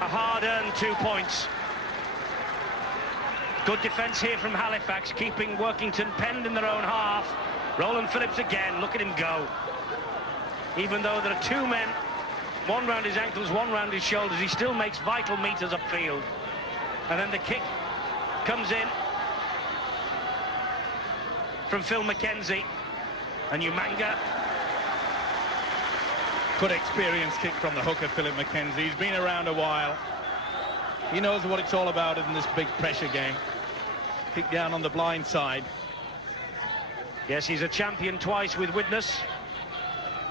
a hard-earned 2 points. Good defence here from Halifax, keeping Workington penned in their own half. Roland Phillips again, look at him go. Even though there are two men, one round his ankles, one round his shoulders, he still makes vital meters upfield. And then the kick comes in from Phil McKenzie, and Umanga. Good experience kick from the hooker, Philip McKenzie. He's been around a while. He knows what it's all about in this big pressure game. Kick down on the blind side. Yes, he's a champion twice with Widnes,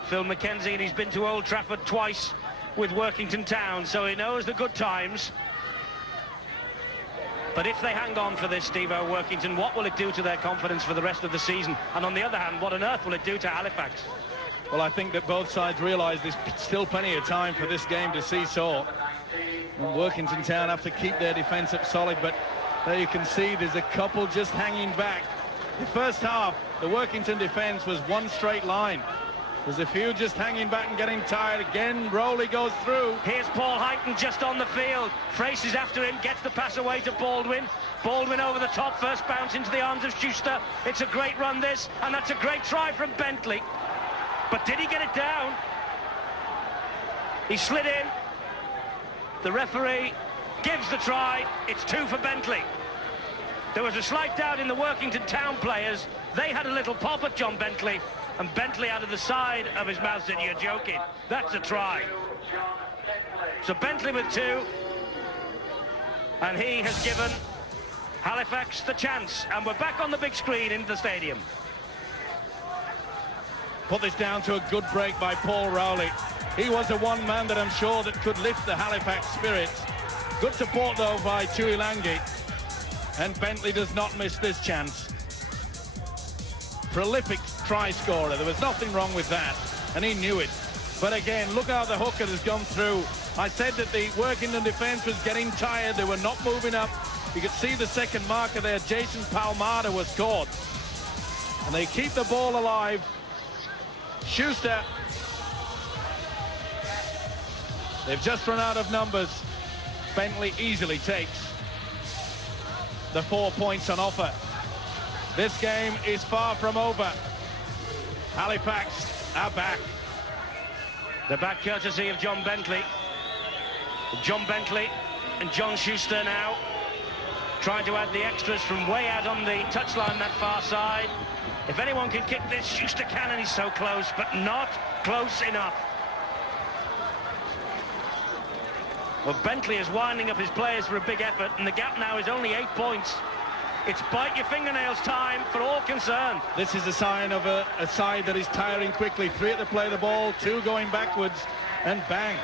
Phil Mackenzie, and he's been to Old Trafford twice with Workington Town, so he knows the good times. But if they hang on for this, Steve-O, Workington, what will it do to their confidence for the rest of the season? And on the other hand, what on earth will it do to Halifax? Well, I think that both sides realise there's still plenty of time for this game to seesaw. And Workington Town have to keep their defence up solid, but there you can see there's a couple just hanging back. The first half, the Workington defence was one straight line. There's a few just hanging back and getting tired. Again, Rowley goes through. Here's Paul Heighton just on the field. Frace is after him, gets the pass away to Baldwin. Baldwin over the top, first bounce into the arms of Schuster. It's a great run, this, and that's a great try from Bentley. But did he get it down? He slid in. The referee gives the try. It's 2 for Bentley. There was a slight doubt in the Workington Town players. They had a little pop at John Bentley, and Bentley out of the side of his mouth said, "You're joking." That's a try. So Bentley with 2, and he has given Halifax the chance, and we're back on the big screen in the stadium. Put this down to a good break by Paul Rowley. He was the one man that I'm sure that could lift the Halifax spirits. Good support though by Tuilangi, and Bentley does not miss this chance. Prolific try scorer, there was nothing wrong with that, and he knew it. But again, look how the hooker has gone through. I said that the Workington defence was getting tired, they were not moving up. You could see the second marker there, Jason Palmada was caught. And they keep the ball alive. Schuster. They've just run out of numbers. Bentley easily takes the 4 points on offer. This game is far from over. Halifax are back. The back courtesy of John Bentley. John Bentley and John Schuster now trying to add the extras from way out on the touchline that far side. If anyone can kick this, Schuster can, and he's so close, but not close enough. Well, Bentley is winding up his players for a big effort, and the gap now is only 8 points. It's bite your fingernails time for all concerned. This is a sign of a side that is tiring quickly. 3 at the play of the ball, 2 going backwards, and bang.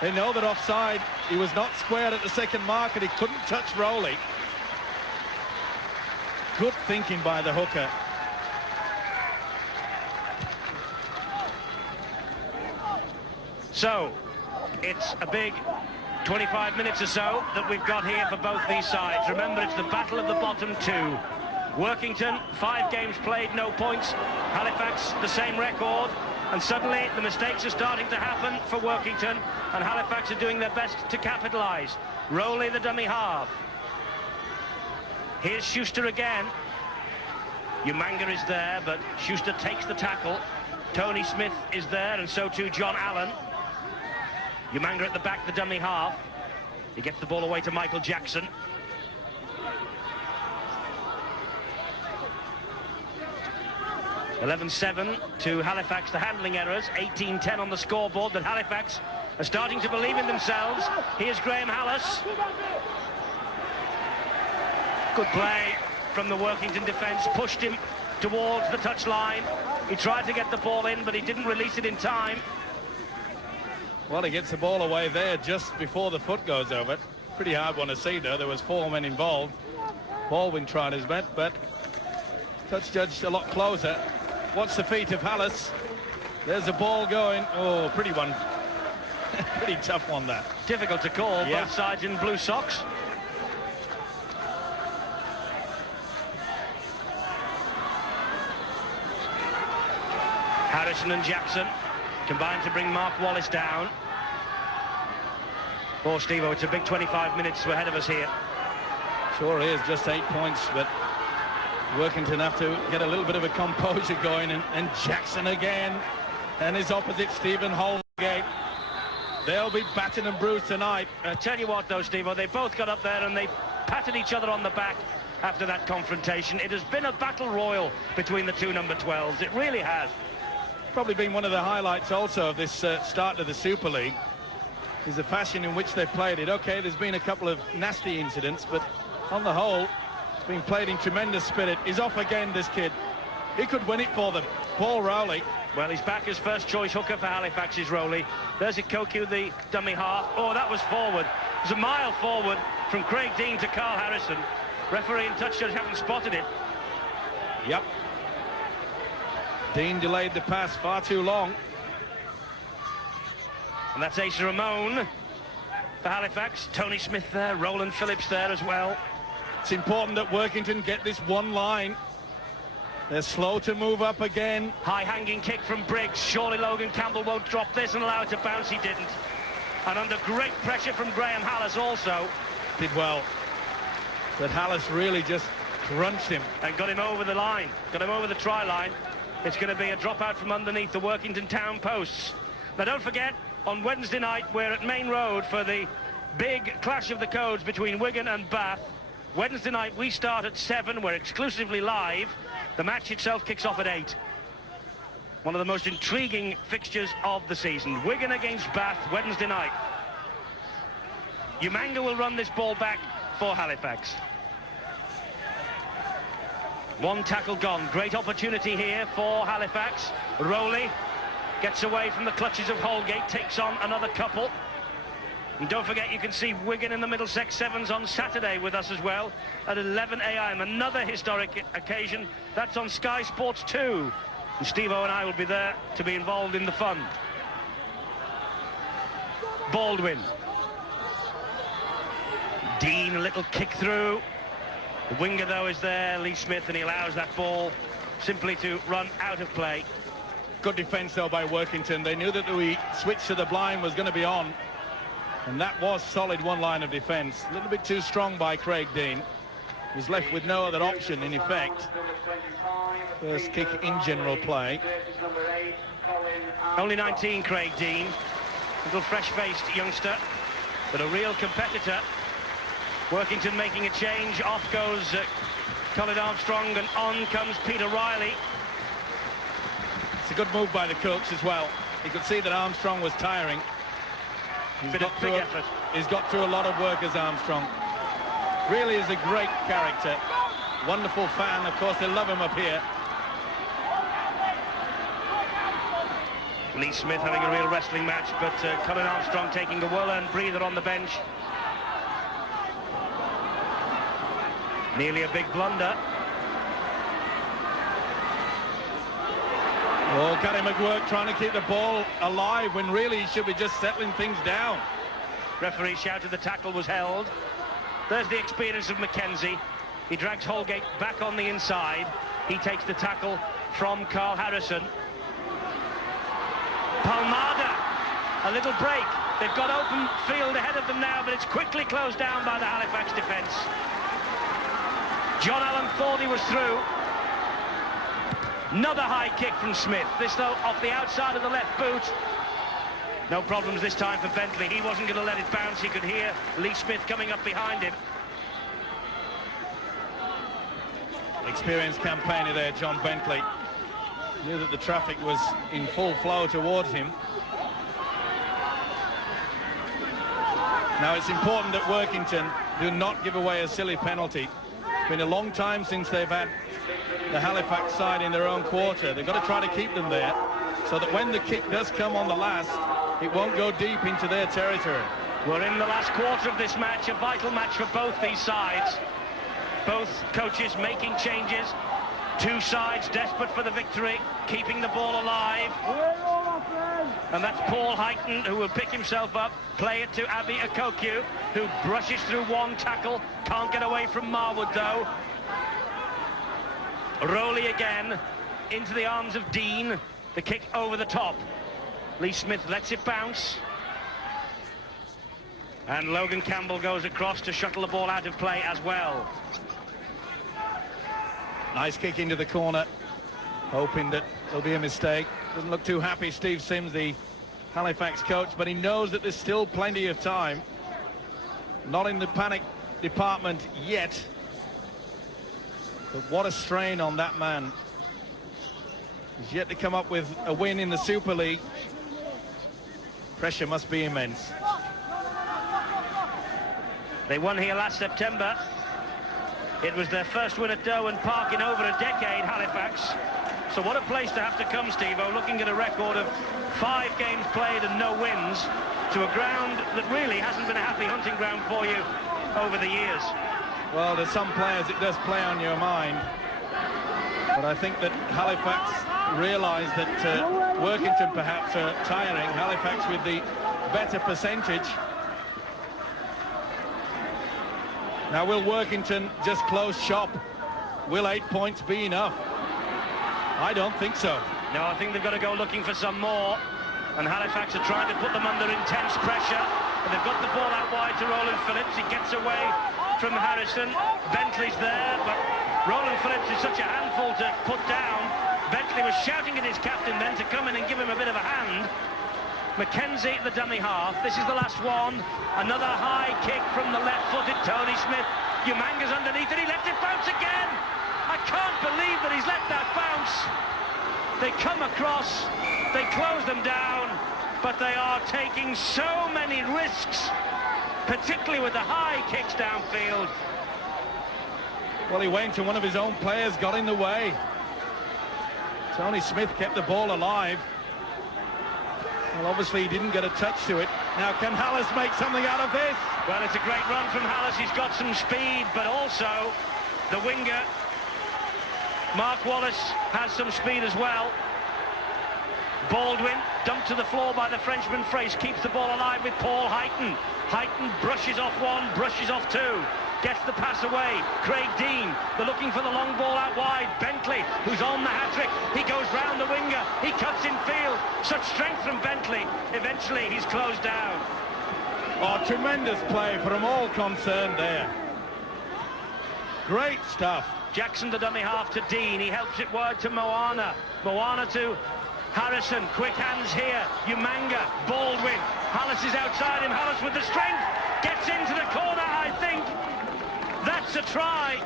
They know that offside. He was not squared at the second mark, and he couldn't touch Rowley. Good thinking by the hooker. So, it's a big 25 minutes or so that we've got here for both these sides. Remember, it's the battle of the bottom 2. Workington, 5 games played, no points. Halifax, the same record. And suddenly, the mistakes are starting to happen for Workington, and Halifax are doing their best to capitalise. Rowley, the dummy half. Here's Schuster again. Umanga is there, but Schuster takes the tackle. Tony Smith is there, and so too John Allen. Umanga at the back, the dummy half. He gets the ball away to Michael Jackson. (11-7) to Halifax, the handling errors. 18-10 on the scoreboard, but Halifax are starting to believe in themselves. Here's Graham Hallis. Good play from the Workington defence, pushed him towards the touchline. He tried to get the ball in, but he didn't release it in time. Well, he gets the ball away there just before the foot goes over. Pretty hard one to see, though. There was 4 men involved. Baldwin tried his best, but touch judged a lot closer. Watch the feet of Hallis. There's the ball going. Oh, pretty one. Pretty tough one, that. Difficult to call, yeah. Both sides in blue socks. Harrison and Jackson combined to bring Mark Wallace down. Oh, Steve-O, it's a big 25 minutes ahead of us here. Sure is, just 8 points, but Workington have to get a little bit of a composure going, and Jackson again, and his opposite, Stephen Holgate. They'll be battered and bruised tonight. I tell you what, though, Steve-O, they both got up there and they patted each other on the back after that confrontation. It has been a battle royal between the 2 number 12s. It really has. Probably been one of the highlights also of this start to the Super League is the fashion in which they've played it. Okay, there's been a couple of nasty incidents, but on the whole, it's been played in tremendous spirit. He's off again, this kid. He could win it for them. Paul Rowley. Well, he's back as first choice hooker for Halifax is Rowley. There's Ikoku, the dummy half. Oh, that was forward. It was a mile forward from Craig Dean to Carl Harrison. Referee and touch judge haven't spotted it. Yep. Dean delayed the pass far too long. And that's Asa Ramon for Halifax. Tony Smith there, Roland Phillips there as well. It's important that Workington get this one line. They're slow to move up again. High-hanging kick from Briggs. Surely Logan Campbell won't drop this and allow it to bounce. He didn't. And under great pressure from Graham Hallis also. Did well. But Hallis really just crunched him. And got him over the line. Got him over the try line. It's going to be a dropout from underneath the Workington town posts. Now don't forget, on Wednesday night, we're at Main Road for the big clash of the codes between Wigan and Bath. Wednesday night, we start at 7. We're exclusively live. The match itself kicks off at 8. One of the most intriguing fixtures of the season. Wigan against Bath, Wednesday night. Umanga will run this ball back for Halifax. One tackle gone. Great opportunity here for Halifax. Rowley gets away from the clutches of Holgate, takes on another couple. And don't forget, you can see Wigan in the Middlesex Sevens on Saturday with us as well at 11 a.m. Another historic occasion. That's on Sky Sports 2. And Steve-O and I will be there to be involved in the fun. Baldwin. Dean, a little kick through. The winger, though, is there, Lee Smith, and he allows that ball simply to run out of play. Good defence, though, by Workington. They knew that the switch to the blind was going to be on. And that was solid one line of defence. A little bit too strong by Craig Dean. He was left with no other option, in effect. First kick in general play. Only 19, Craig Dean. Little fresh-faced youngster, but a real competitor. Workington making a change. Off goes Colin Armstrong, and on comes Peter Riley. It's a good move by the coach as well. He could see that Armstrong was tiring. He's got through a lot of work as Armstrong. Really is a great character. Wonderful fan. Of course, they love him up here. Lee Smith having a real wrestling match, but Colin Armstrong taking a well-earned breather on the bench. Nearly a big blunder. Oh, Gary McGuirk trying to keep the ball alive when really he should be just settling things down. Referee shouted the tackle was held. There's the experience of Mackenzie. He drags Holgate back on the inside. He takes the tackle from Carl Harrison. Palmada, a little break. They've got open field ahead of them now, but it's quickly closed down by the Halifax defence. John Allen thought he was through. Another high kick from Smith. This, though, off the outside of the left boot. No problems this time for Bentley. He wasn't going to let it bounce. He could hear Lee Smith coming up behind him. Experienced campaigner there, John Bentley. Knew that the traffic was in full flow towards him. Now, it's important that Workington do not give away a silly penalty. It's been a long time since they've had the Halifax side in their own quarter. They've got to try to keep them there so that when the kick does come on the last, it won't go deep into their territory. We're in the last quarter of this match, a vital match for both these sides. Both coaches making changes. Two sides desperate for the victory, keeping the ball alive. And that's Paul Heighton, who will pick himself up, play it to Abi Ikoku, who brushes through one tackle, can't get away from Marwood though. Rowley again, into the arms of Dean, the kick over the top. Lee Smith lets it bounce. And Logan Campbell goes across to shuttle the ball out of play as well. Nice kick into the corner, hoping that there'll be a mistake. Doesn't look too happy, Steve Sims, the Halifax coach, but he knows that there's still plenty of time. Not in the panic department yet. But what a strain on that man. He's yet to come up with a win in the Super League. Pressure must be immense. They won here last September. It was their first win at Derwent Park in over a decade, Halifax. So what a place to have to come, Steve-O, looking at a record of 5 games played and no wins, to a ground that really hasn't been a happy hunting ground for you over the years. Well, there's some players it does play on your mind, but I think that Halifax realised that Workington perhaps are tiring. Halifax with the better percentage. Now, will Workington just close shop? Will 8 points be enough? I don't think so. No, I think they've got to go looking for some more, and Halifax are trying to put them under intense pressure. But they've got the ball out wide to Roland Phillips. He gets away from Harrison. Bentley's there, but Roland Phillips is such a handful to put down. Bentley was shouting at his captain then to come in and give him a bit of a hand. McKenzie, the dummy half. This is the last one. Another high kick from the left-footed Tony Smith. Umanga's underneath and he lets it bounce again. I can't believe that he's let that bounce. They come across, they close them down, but they are taking so many risks, particularly with the high kicks downfield. Well, he went to one of his own players, got in the way. Tony Smith kept the ball alive. Well, obviously he didn't get a touch to it. Now, can Hallis make something out of this? Well, it's a great run from Hallis. He's got some speed, but also the winger, Mark Wallace, has some speed as well. Baldwin, dumped to the floor by the Frenchman. Frace keeps the ball alive with Paul Heighton. Heighton brushes off one, brushes off two. Gets the pass away. Craig Dean, they're looking for the long ball out wide. Bentley, who's on the hat-trick. He goes round the winger. He cuts in field. Such strength from Bentley. Eventually, he's closed down. Oh, tremendous play from all concerned there. Great stuff. Jackson, the dummy half, to Dean. He helps it wide to Moana. Moana to Harrison. Quick hands here. Umanga, Baldwin. Hallis is outside him. Hallis with the strength. Gets into the corner, I think. That's a try.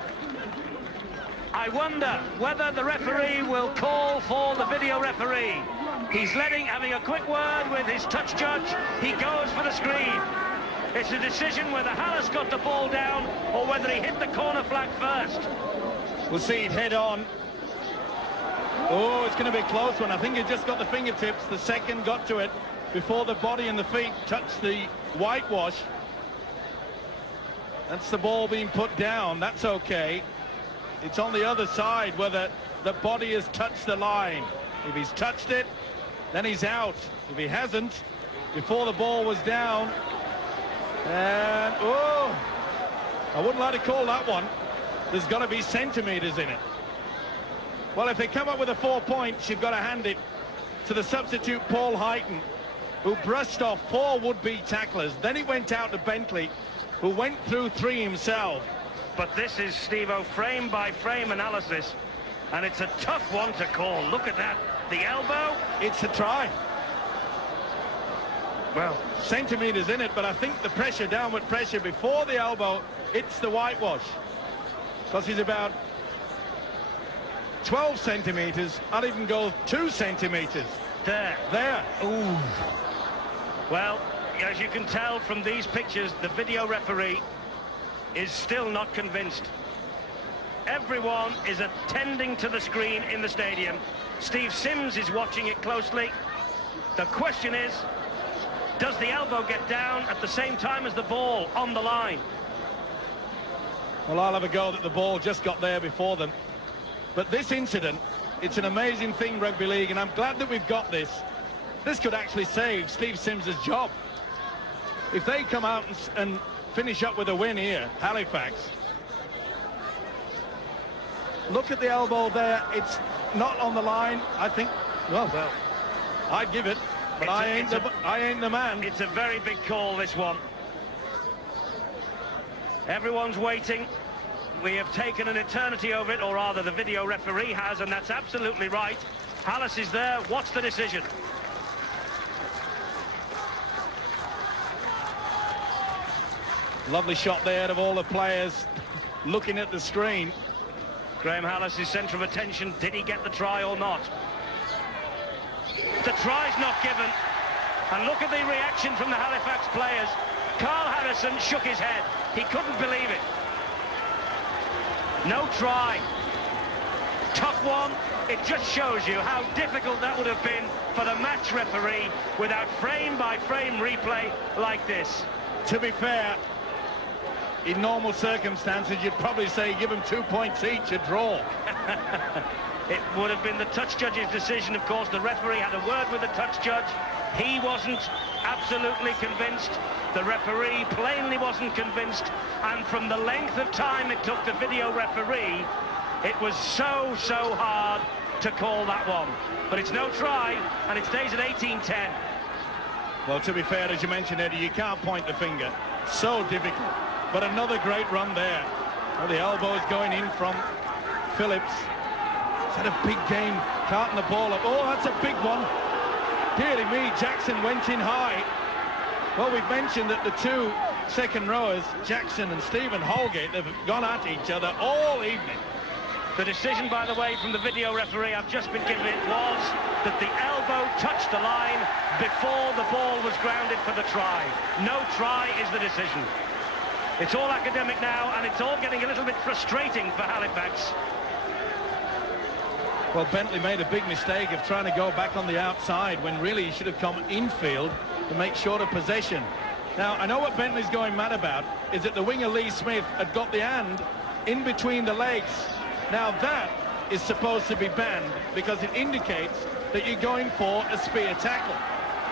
I wonder whether the referee will call for the video referee. He's having a quick word with his touch judge. He goes for the screen. It's a decision whether Hallis got the ball down or whether he hit the corner flag first. We'll see it head on. Oh, it's going to be a close one. I think he just got the fingertips. The second got to it before the body and the feet touched the whitewash. That's the ball being put down. That's okay. It's on the other side whether the body has touched the line. If he's touched it, then he's out. If he hasn't, before the ball was down, and oh, I wouldn't like to call that one. There's got to be centimetres in it. Well, if they come up with a 4 points, you've got to hand it to the substitute Paul Heighton, who brushed off 4 would-be tacklers. Then he went out to Bentley, who went through 3 himself. But this is, Steve-O, frame-by-frame analysis, and it's a tough one to call. Look at that. The elbow. It's a try. Well, centimetres in it, but I think the pressure, downward pressure before the elbow hits the whitewash, because he's about 12 centimetres. I'll even go 2 centimetres. There. Ooh. Well, as you can tell from these pictures, the video referee is still not convinced. Everyone is attending to the screen in the stadium. Steve Sims is watching it closely. The question is, does the elbow get down at the same time as the ball on the line? Well, I'll have a go that the ball just got there before them. But this incident, it's an amazing thing, rugby league, and I'm glad that we've got this. This could actually save Steve Sims's job. If they come out and finish up with a win here, Halifax. Look at the elbow there. It's not on the line. I think, well, I'd give it, but I ain't the man. It's a very big call, this one. Everyone's waiting. We have taken an eternity over it, or rather the video referee has, and that's absolutely right. Hallis is there. What's the decision? Lovely shot there out of all the players looking at the screen. Graham Hallis' centre of attention. Did he get the try or not? The try's not given. And look at the reaction from the Halifax players. Carl Harrison shook his head. He couldn't believe it. No try. tough one. It just shows you how difficult that would have been for the match referee without frame-by-frame replay like this. To be fair, in normal circumstances, you'd probably say give them 2 points each, a draw. It would have been the touch judge's decision, of course. The referee had a word with the touch judge. He wasn't absolutely convinced. The referee plainly wasn't convinced. And from the length of time it took the video referee, it was so hard to call that one. But it's no try, and it stays at 18-10. Well, to be fair, as you mentioned, Eddie, you can't point the finger. So difficult. But another great run there. Well, the elbow's going in from Phillips. He's had a big game, carting the ball up. Oh, that's a big one. Dearly me, Jackson went in high. Well, we've mentioned that the two second rowers, Jackson and Stephen Holgate, they've gone at each other all evening. The decision, by the way, from the video referee I've just been given was that the elbow touched the line before the ball was grounded for the try. No try is the decision. It's all academic now, and it's all getting a little bit frustrating for Halifax. Well, Bentley made a big mistake of trying to go back on the outside when really he should have come infield to make short of possession. Now, I know what Bentley's going mad about is that the winger Lee Smith had got the hand in between the legs. Now, that is supposed to be banned because it indicates that you're going for a spear tackle.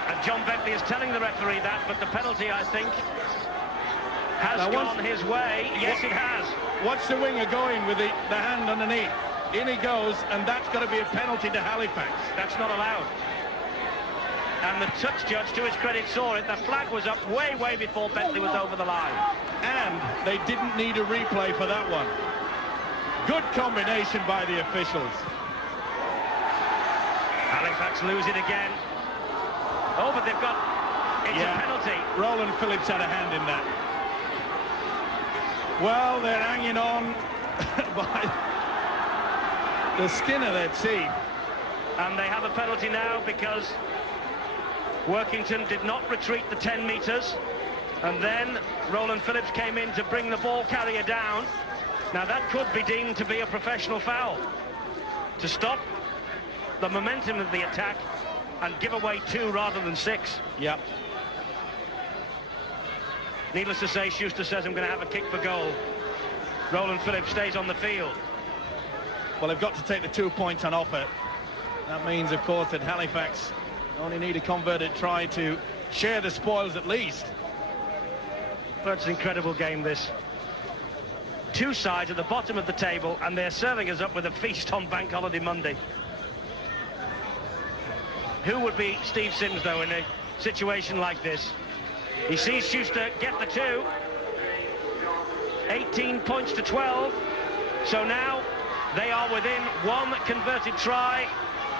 And John Bentley is telling the referee that, but the penalty, I think, has gone his way. Yes, it has. Watch the winger going with the hand underneath. In he goes, and that's got to be a penalty to Halifax. That's not allowed. And the touch judge, to his credit, saw it. The flag was up way before Bentley was over the line. And they didn't need a replay for that one. Good combination by the officials. Halifax lose it again. Oh, but they've got... It's a penalty. Roland Phillips had a hand in that. Well, they're hanging on by the skin of their teeth. And they have a penalty now because Workington did not retreat the 10 metres. And then Roland Phillips came in to bring the ball carrier down. Now that could be deemed to be a professional foul. To stop the momentum of the attack and give away 2 rather than 6. Yep. Needless to say, Schuster says I'm going to have a kick for goal. Roland Phillips stays on the field. Well, they've got to take the 2 points on offer. That means, of course, that Halifax only need a converted try to share the spoils at least. But it's an incredible game, this. 2 sides at the bottom of the table, and they're serving us up with a feast on Bank Holiday Monday. Who would be Steve Sims, though, in a situation like this? He sees Schuster get the 2. 18 points to 12. So now they are within 1 converted try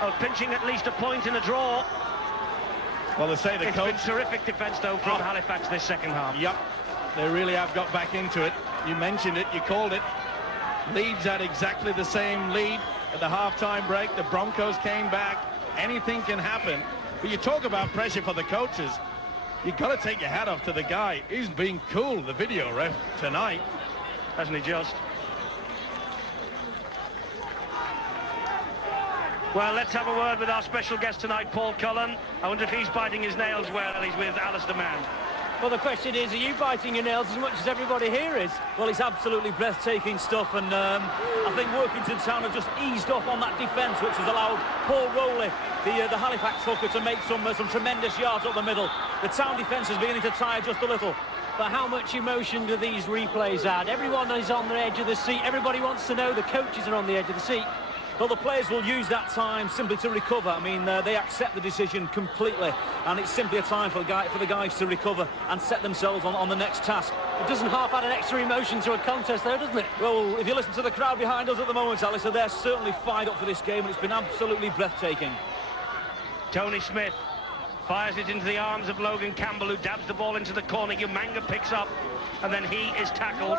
of pinching at least a point in a draw. Well, they say the coach... It's been terrific defence, though, from Halifax this second half. Yep, they really have got back into it. You mentioned it, you called it. Leeds had exactly the same lead at the half-time break. The Broncos came back. Anything can happen. But you talk about pressure for the coaches. You've got to take your hat off to the guy. He's been cool, the video ref, tonight. Hasn't he just? Well, let's have a word with our special guest tonight, Paul Cullen. I wonder if he's biting his nails well. He's with Alistair Mann. Well, the question is, are you biting your nails as much as everybody here is? Well, it's absolutely breathtaking stuff, and I think Workington Town have just eased off on that defence, which has allowed Paul Rowley, the Halifax hooker, to make some tremendous yards up the middle. The Town defence is beginning to tire just a little. But how much emotion do these replays add? Everyone is on the edge of the seat. Everybody wants to know. The coaches are on the edge of the seat. Well, the players will use that time simply to recover. I mean, they accept the decision completely, and it's simply a time for the guys to recover and set themselves on the next task. It doesn't half add an extra emotion to a contest, though, doesn't it? Well, if you listen to the crowd behind us at the moment, Alistair, they're certainly fired up for this game, and it's been absolutely breathtaking. Tony Smith fires it into the arms of Logan Campbell, who dabs the ball into the corner. Umanga picks up, and then he is tackled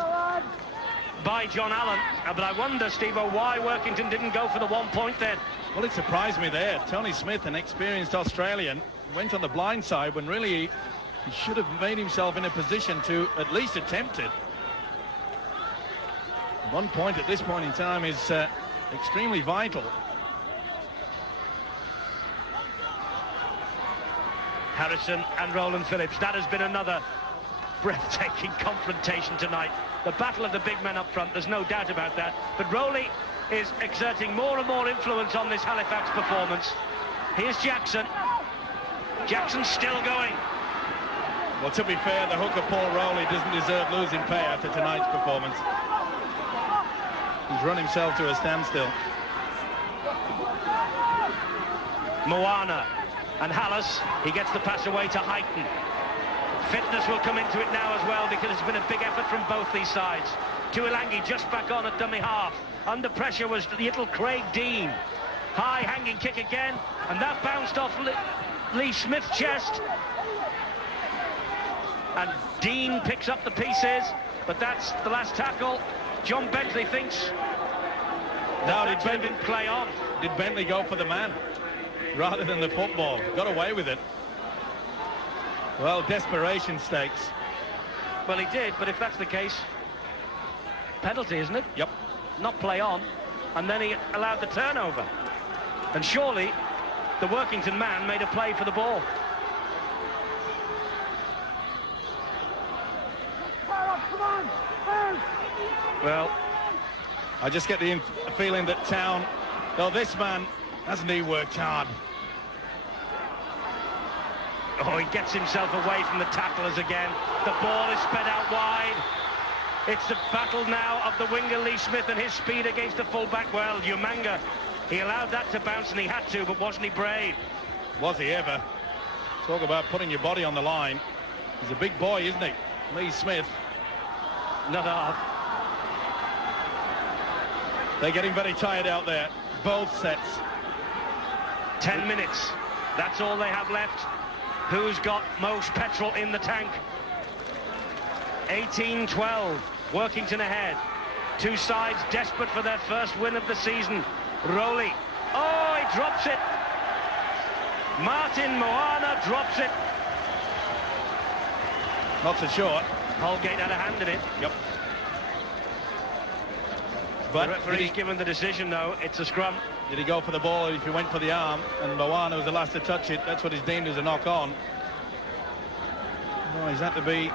by John Allen. But I wonder, Steve-O, why Workington didn't go for the 1 point then. Well, it surprised me there. Tony Smith, an experienced Australian, went on the blind side when really he should have made himself in a position to at least attempt it. 1 point at this point in time is extremely vital. Harrison and Roland Phillips. That has been another breathtaking confrontation tonight. The battle of the big men up front, there's no doubt about that. But Rowley is exerting more and more influence on this Halifax performance. Here's Jackson. Jackson's still going. Well, to be fair, the hooker Paul Rowley doesn't deserve losing pay after tonight's performance. He's run himself to a standstill. Moana and Hallis, he gets the pass away to Highton. Fitness will come into it now as well, because it's been a big effort from both these sides. Tuilangi just back on at dummy half. Under pressure was little Craig Dean. High hanging kick again, and that bounced off Lee Smith's chest. And Dean picks up the pieces, but that's the last tackle. John Bentley thinks now did Bentley play on? Did Bentley go for the man rather than the football? Got away with it. Well, desperation stakes. Well, he did, but if that's the case, penalty, isn't it? Yep. Not play on, and then he allowed the turnover. And surely the Workington man made a play for the ball. Well, I just get the feeling that Town, though this man, hasn't he worked hard? oh, he gets himself away from the tacklers again. The ball is sped out wide. It's the battle now of the winger Lee Smith and his speed against the fullback. Well, Umanga, he allowed that to bounce, and he had to, but wasn't he brave? Was he ever? Talk about putting your body on the line. He's a big boy, isn't he? Lee Smith. Not half. They're getting very tired out there. Both sets. 10 minutes. That's all they have left. Who's got most petrol in the tank? 18-12. Workington ahead. Two sides desperate for their first win of the season. Rowley. Oh, he drops it. Martin Moana drops it. Not so short. Holgate had a hand in it. Yep. But But the referee's given the decision, though. It's a scrum. did he go for the ball if he went for the arm? And Moana was the last to touch it. That's what he's deemed as a knock-on. Oh, he's had to be...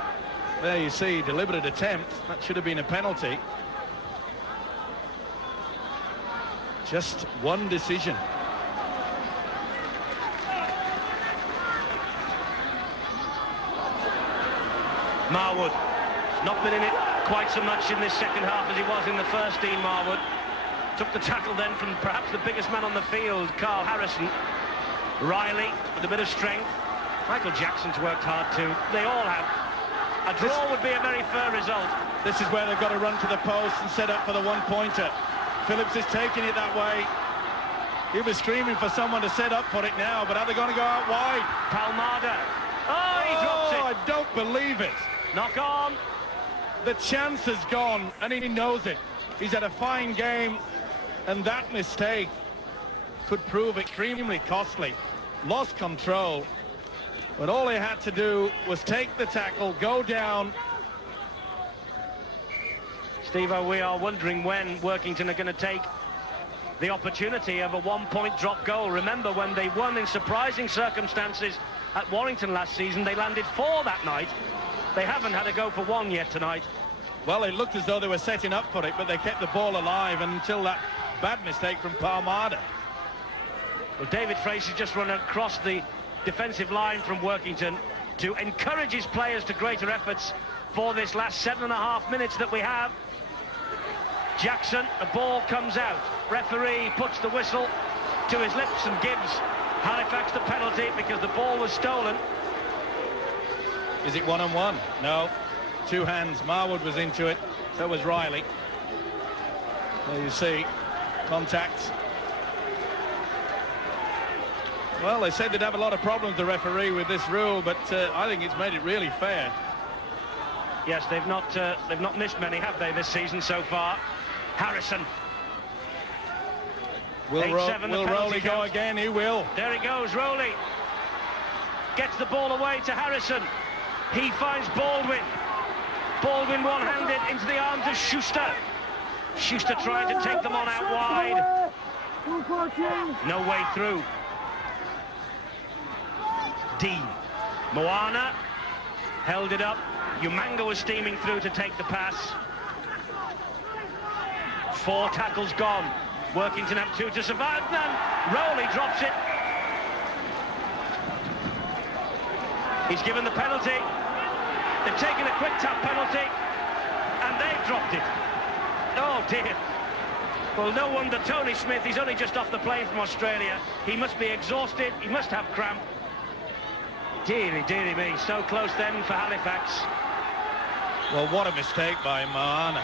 There you see, deliberate attempt. That should have been a penalty. Just one decision. Marwood, not been in it quite so much in this second half as he was in the first. Dean Marwood took the tackle then from perhaps the biggest man on the field, Carl Harrison. Riley with a bit of strength. Michael Jackson's worked hard too. They all have. A draw would be a very fair result. This is where they've got to run to the post and set up for the one-pointer. Phillips is taking it that way. He was screaming for someone to set up for it now, but are they going to go out wide? Palmada. Oh, he drops it. I don't believe it. Knock on. The chance has gone, and he knows it. He's had a fine game, and that mistake could prove extremely costly. Lost control, but all he had to do was take the tackle, go down. Steve-O, we are wondering when Workington are going to take the opportunity of a one-point drop goal. Remember, when they won in surprising circumstances at Warrington last season, they landed 4 that night. They haven't had a go for 1 yet tonight. Well, it looked as though they were setting up for it, but they kept the ball alive until that bad mistake from Palmada. Well, David Fraser just run across the defensive line from Workington to encourage his players to greater efforts for this last 7.5 minutes that we have. Jackson, the ball comes out. Referee puts the whistle to his lips and gives Halifax the penalty because the ball was stolen. Is it 1-on-1? No. 2 hands. Marwood was into it. So was Riley. There you see. Contact. Well, they said they'd have a lot of problems, the referee, with this rule, but I think it's made it really fair. Yes, they've not missed many, have they, this season so far? Harrison. Will 8-7, the Rowley go count. again? He will. There he goes, Rowley. Gets the ball away to Harrison. He finds Baldwin. Baldwin one-handed into the arms of Schuster. Schuster trying to take them on out wide. No way through. Dean. Moana held it up. Umanga was steaming through to take the pass. 4 tackles gone. Workington have 2 to survive. Rowley drops it. He's given the penalty. They've taken a quick tap penalty, and they've dropped it. Oh dear. Well, no wonder Tony Smith, he's only just off the plane from Australia. He must be exhausted, he must have cramp. Dearie, dearie me, so close then for Halifax. Well, what a mistake by Moana.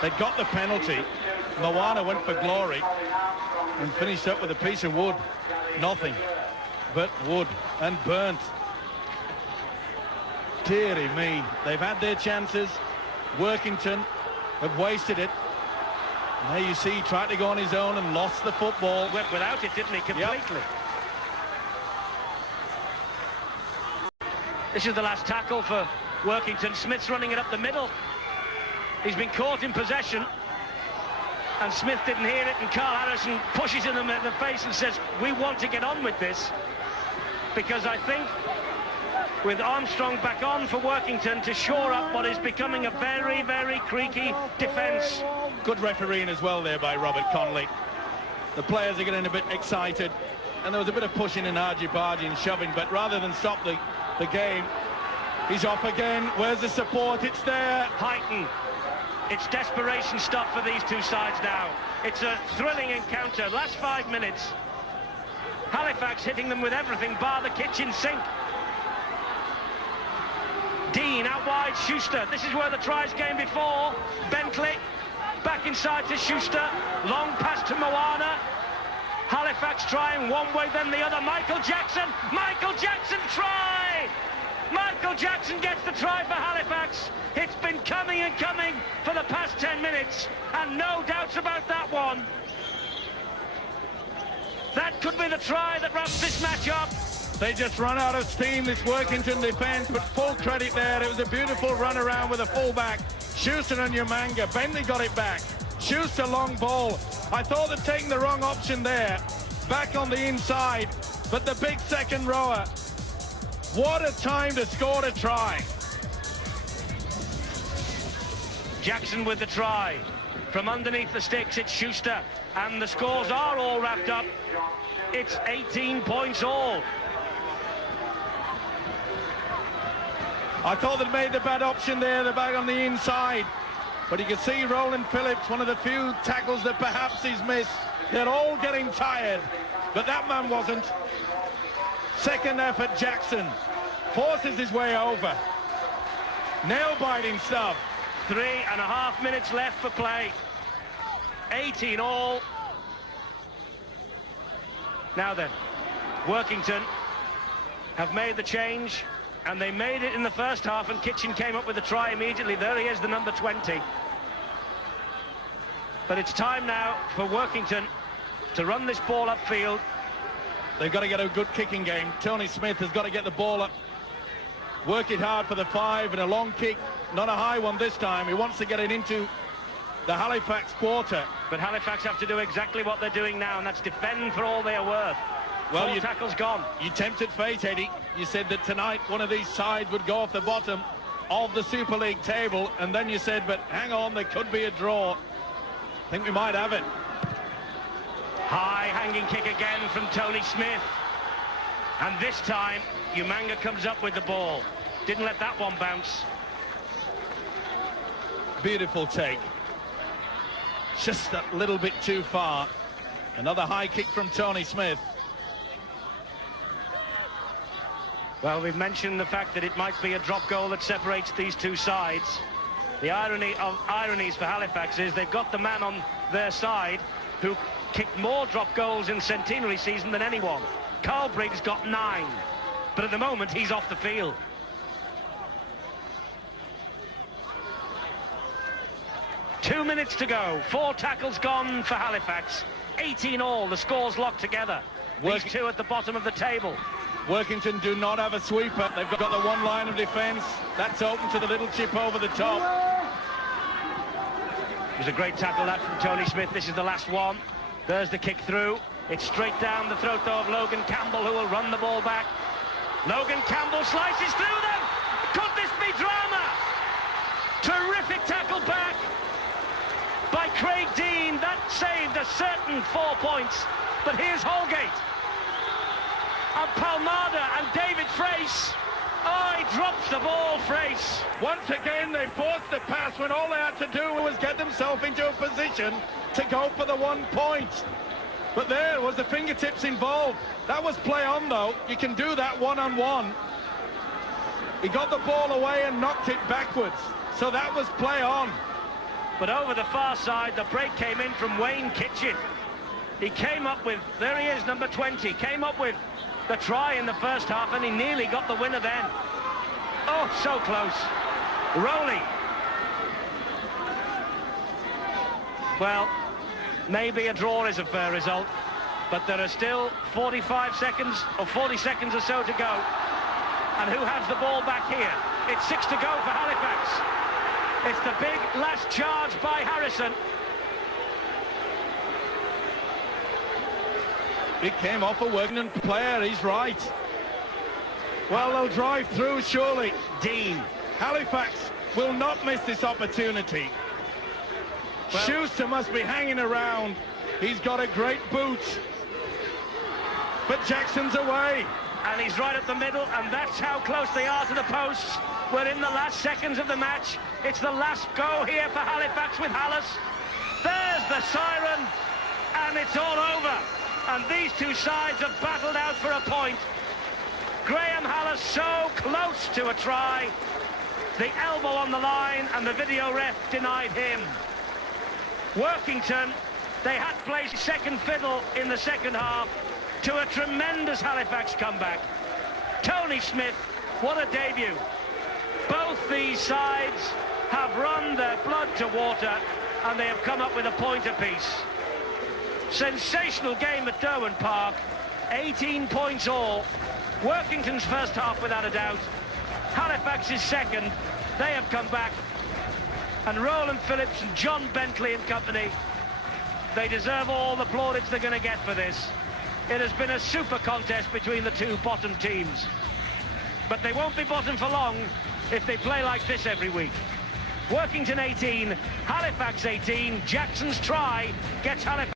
They got the penalty. Moana went for glory and finished up with a piece of wood. Nothing but wood and burnt. Dearie me, they've had their chances. Workington have wasted it. And there you see, he tried to go on his own and lost the football. Went without it, didn't he, completely? Yep. This is the last tackle for Workington. Smith's running it up the middle. He's been caught in possession, and Smith didn't hear it, and Carl Harrison pushes him in the face and says, we want to get on with this, because I think with Armstrong back on for Workington to shore up what is becoming a very, very creaky defence. Good refereeing as well there by Robert Connolly. The players are getting a bit excited, and there was a bit of pushing and argy-bargy and shoving, but rather than stop the game, he's off again. Where's the support? It's there. Heighton. It's desperation stuff for these two sides now. It's a thrilling encounter. Last 5 minutes. Halifax hitting them with everything bar the kitchen sink. Dean out wide, Schuster. This is where the tries came before. Bentley back inside to Schuster. Long pass to Moana. Halifax trying one way then the other. Michael Jackson try! Michael Jackson gets the try for Halifax. It's been coming and coming for the past 10 minutes, and no doubts about that one. That could be the try that wraps this match up. They just run out of steam, this Workington defence, but full credit there. It was a beautiful run around with a fullback. Schuster and Umanga. Bentley got it back. Schuster long ball. I thought they'd taken the wrong option there. Back on the inside, but the big second rower. What a time to score a try. Jackson with the try. From underneath the sticks, it's Schuster. And the scores are all wrapped up. It's 18 points all. I thought they'd made the bad option there, the bag on the inside. But you can see Roland Phillips, one of the few tackles that perhaps he's missed. They're all getting tired, but that man wasn't. Second effort, Jackson forces his way over. Nail-biting stuff. 3.5 minutes left for play. 18 all. Now then, Workington have made the change, and they made it in the first half, and Kitchen came up with a try immediately. There he is, the number 20. But it's time now for Workington to run this ball upfield. They've got to get a good kicking game. Tony Smith has got to get the ball up, work it hard for the 5, and a long kick, not a high one this time. He wants to get it into the Halifax quarter. But Halifax have to do exactly what they're doing now, and that's defend for all they are worth. Well, 4 tackles gone. You tempted fate, Eddie. You said that tonight one of these sides would go off the bottom of the Super League table, and then you said, but hang on, there could be a draw. I think we might have it. High hanging kick again from Tony Smith. And this time, Umanga comes up with the ball. Didn't let that one bounce. Beautiful take. Just a little bit too far. Another high kick from Tony Smith. Well, we've mentioned the fact that it might be a drop goal that separates these two sides. The irony of ironies for Halifax is they've got the man on their side who kicked more drop goals in centenary season than anyone. Carl Briggs got 9, but at the moment he's off the field. Two minutes to go. 4 tackles gone for Halifax. 18 all. The score's locked together. These two at the bottom of the table. Workington do not have a sweeper. They've got the one line of defence. That's open to the little chip over the top. It was a great tackle that from Tony Smith. This is the last one. There's the kick through. It's straight down the throat of Logan Campbell, who will run the ball back. Logan Campbell slices through them. Could this be drama? Terrific tackle back by Craig Dean. That saved a certain 4 points. But here's Holgate. And Palmada and David Frace. Oh, he drops the ball, Frace. Once again, they forced the pass when all they had to do was get themselves into a position to go for the 1 point. But there was the fingertips involved. That was play on, though. You can do that one-on-one. He got the ball away and knocked it backwards. So that was play on. But over the far side, the break came in from Wayne Kitchen. He came up with, there he is, number 20, came up with the try in the first half, and he nearly got the winner then. Oh, so close. Rowley. Well, maybe a draw is a fair result, but there are still 45 seconds or 40 seconds or so to go. And who has the ball back here? It's 6 to go for Halifax. It's the big last charge by Harrison. It came off a Workington player, he's right. Well, they'll drive through, surely. Dean. Halifax will not miss this opportunity. Well, Schuster must be hanging around. He's got a great boot. But Jackson's away. And he's right at the middle, and that's how close they are to the posts. We're in the last seconds of the match. It's the last go here for Halifax with Hallis. There's the siren, and it's all over. And these two sides have battled out for a point. Graham Hallis so close to a try. The elbow on the line, and the video ref denied him. Workington, they had played second fiddle in the second half to a tremendous Halifax comeback. Tony Smith, what a debut. Both these sides have run their blood to water, and they have come up with a point apiece. Sensational game at Derwent Park, 18 points all. Workington's first half without a doubt. Halifax's second, they have come back. And Roland Phillips and John Bentley and company, they deserve all the plaudits they're going to get for this. It has been a super contest between the two bottom teams. But they won't be bottom for long if they play like this every week. Workington 18, Halifax 18, Jackson's try gets Halifax.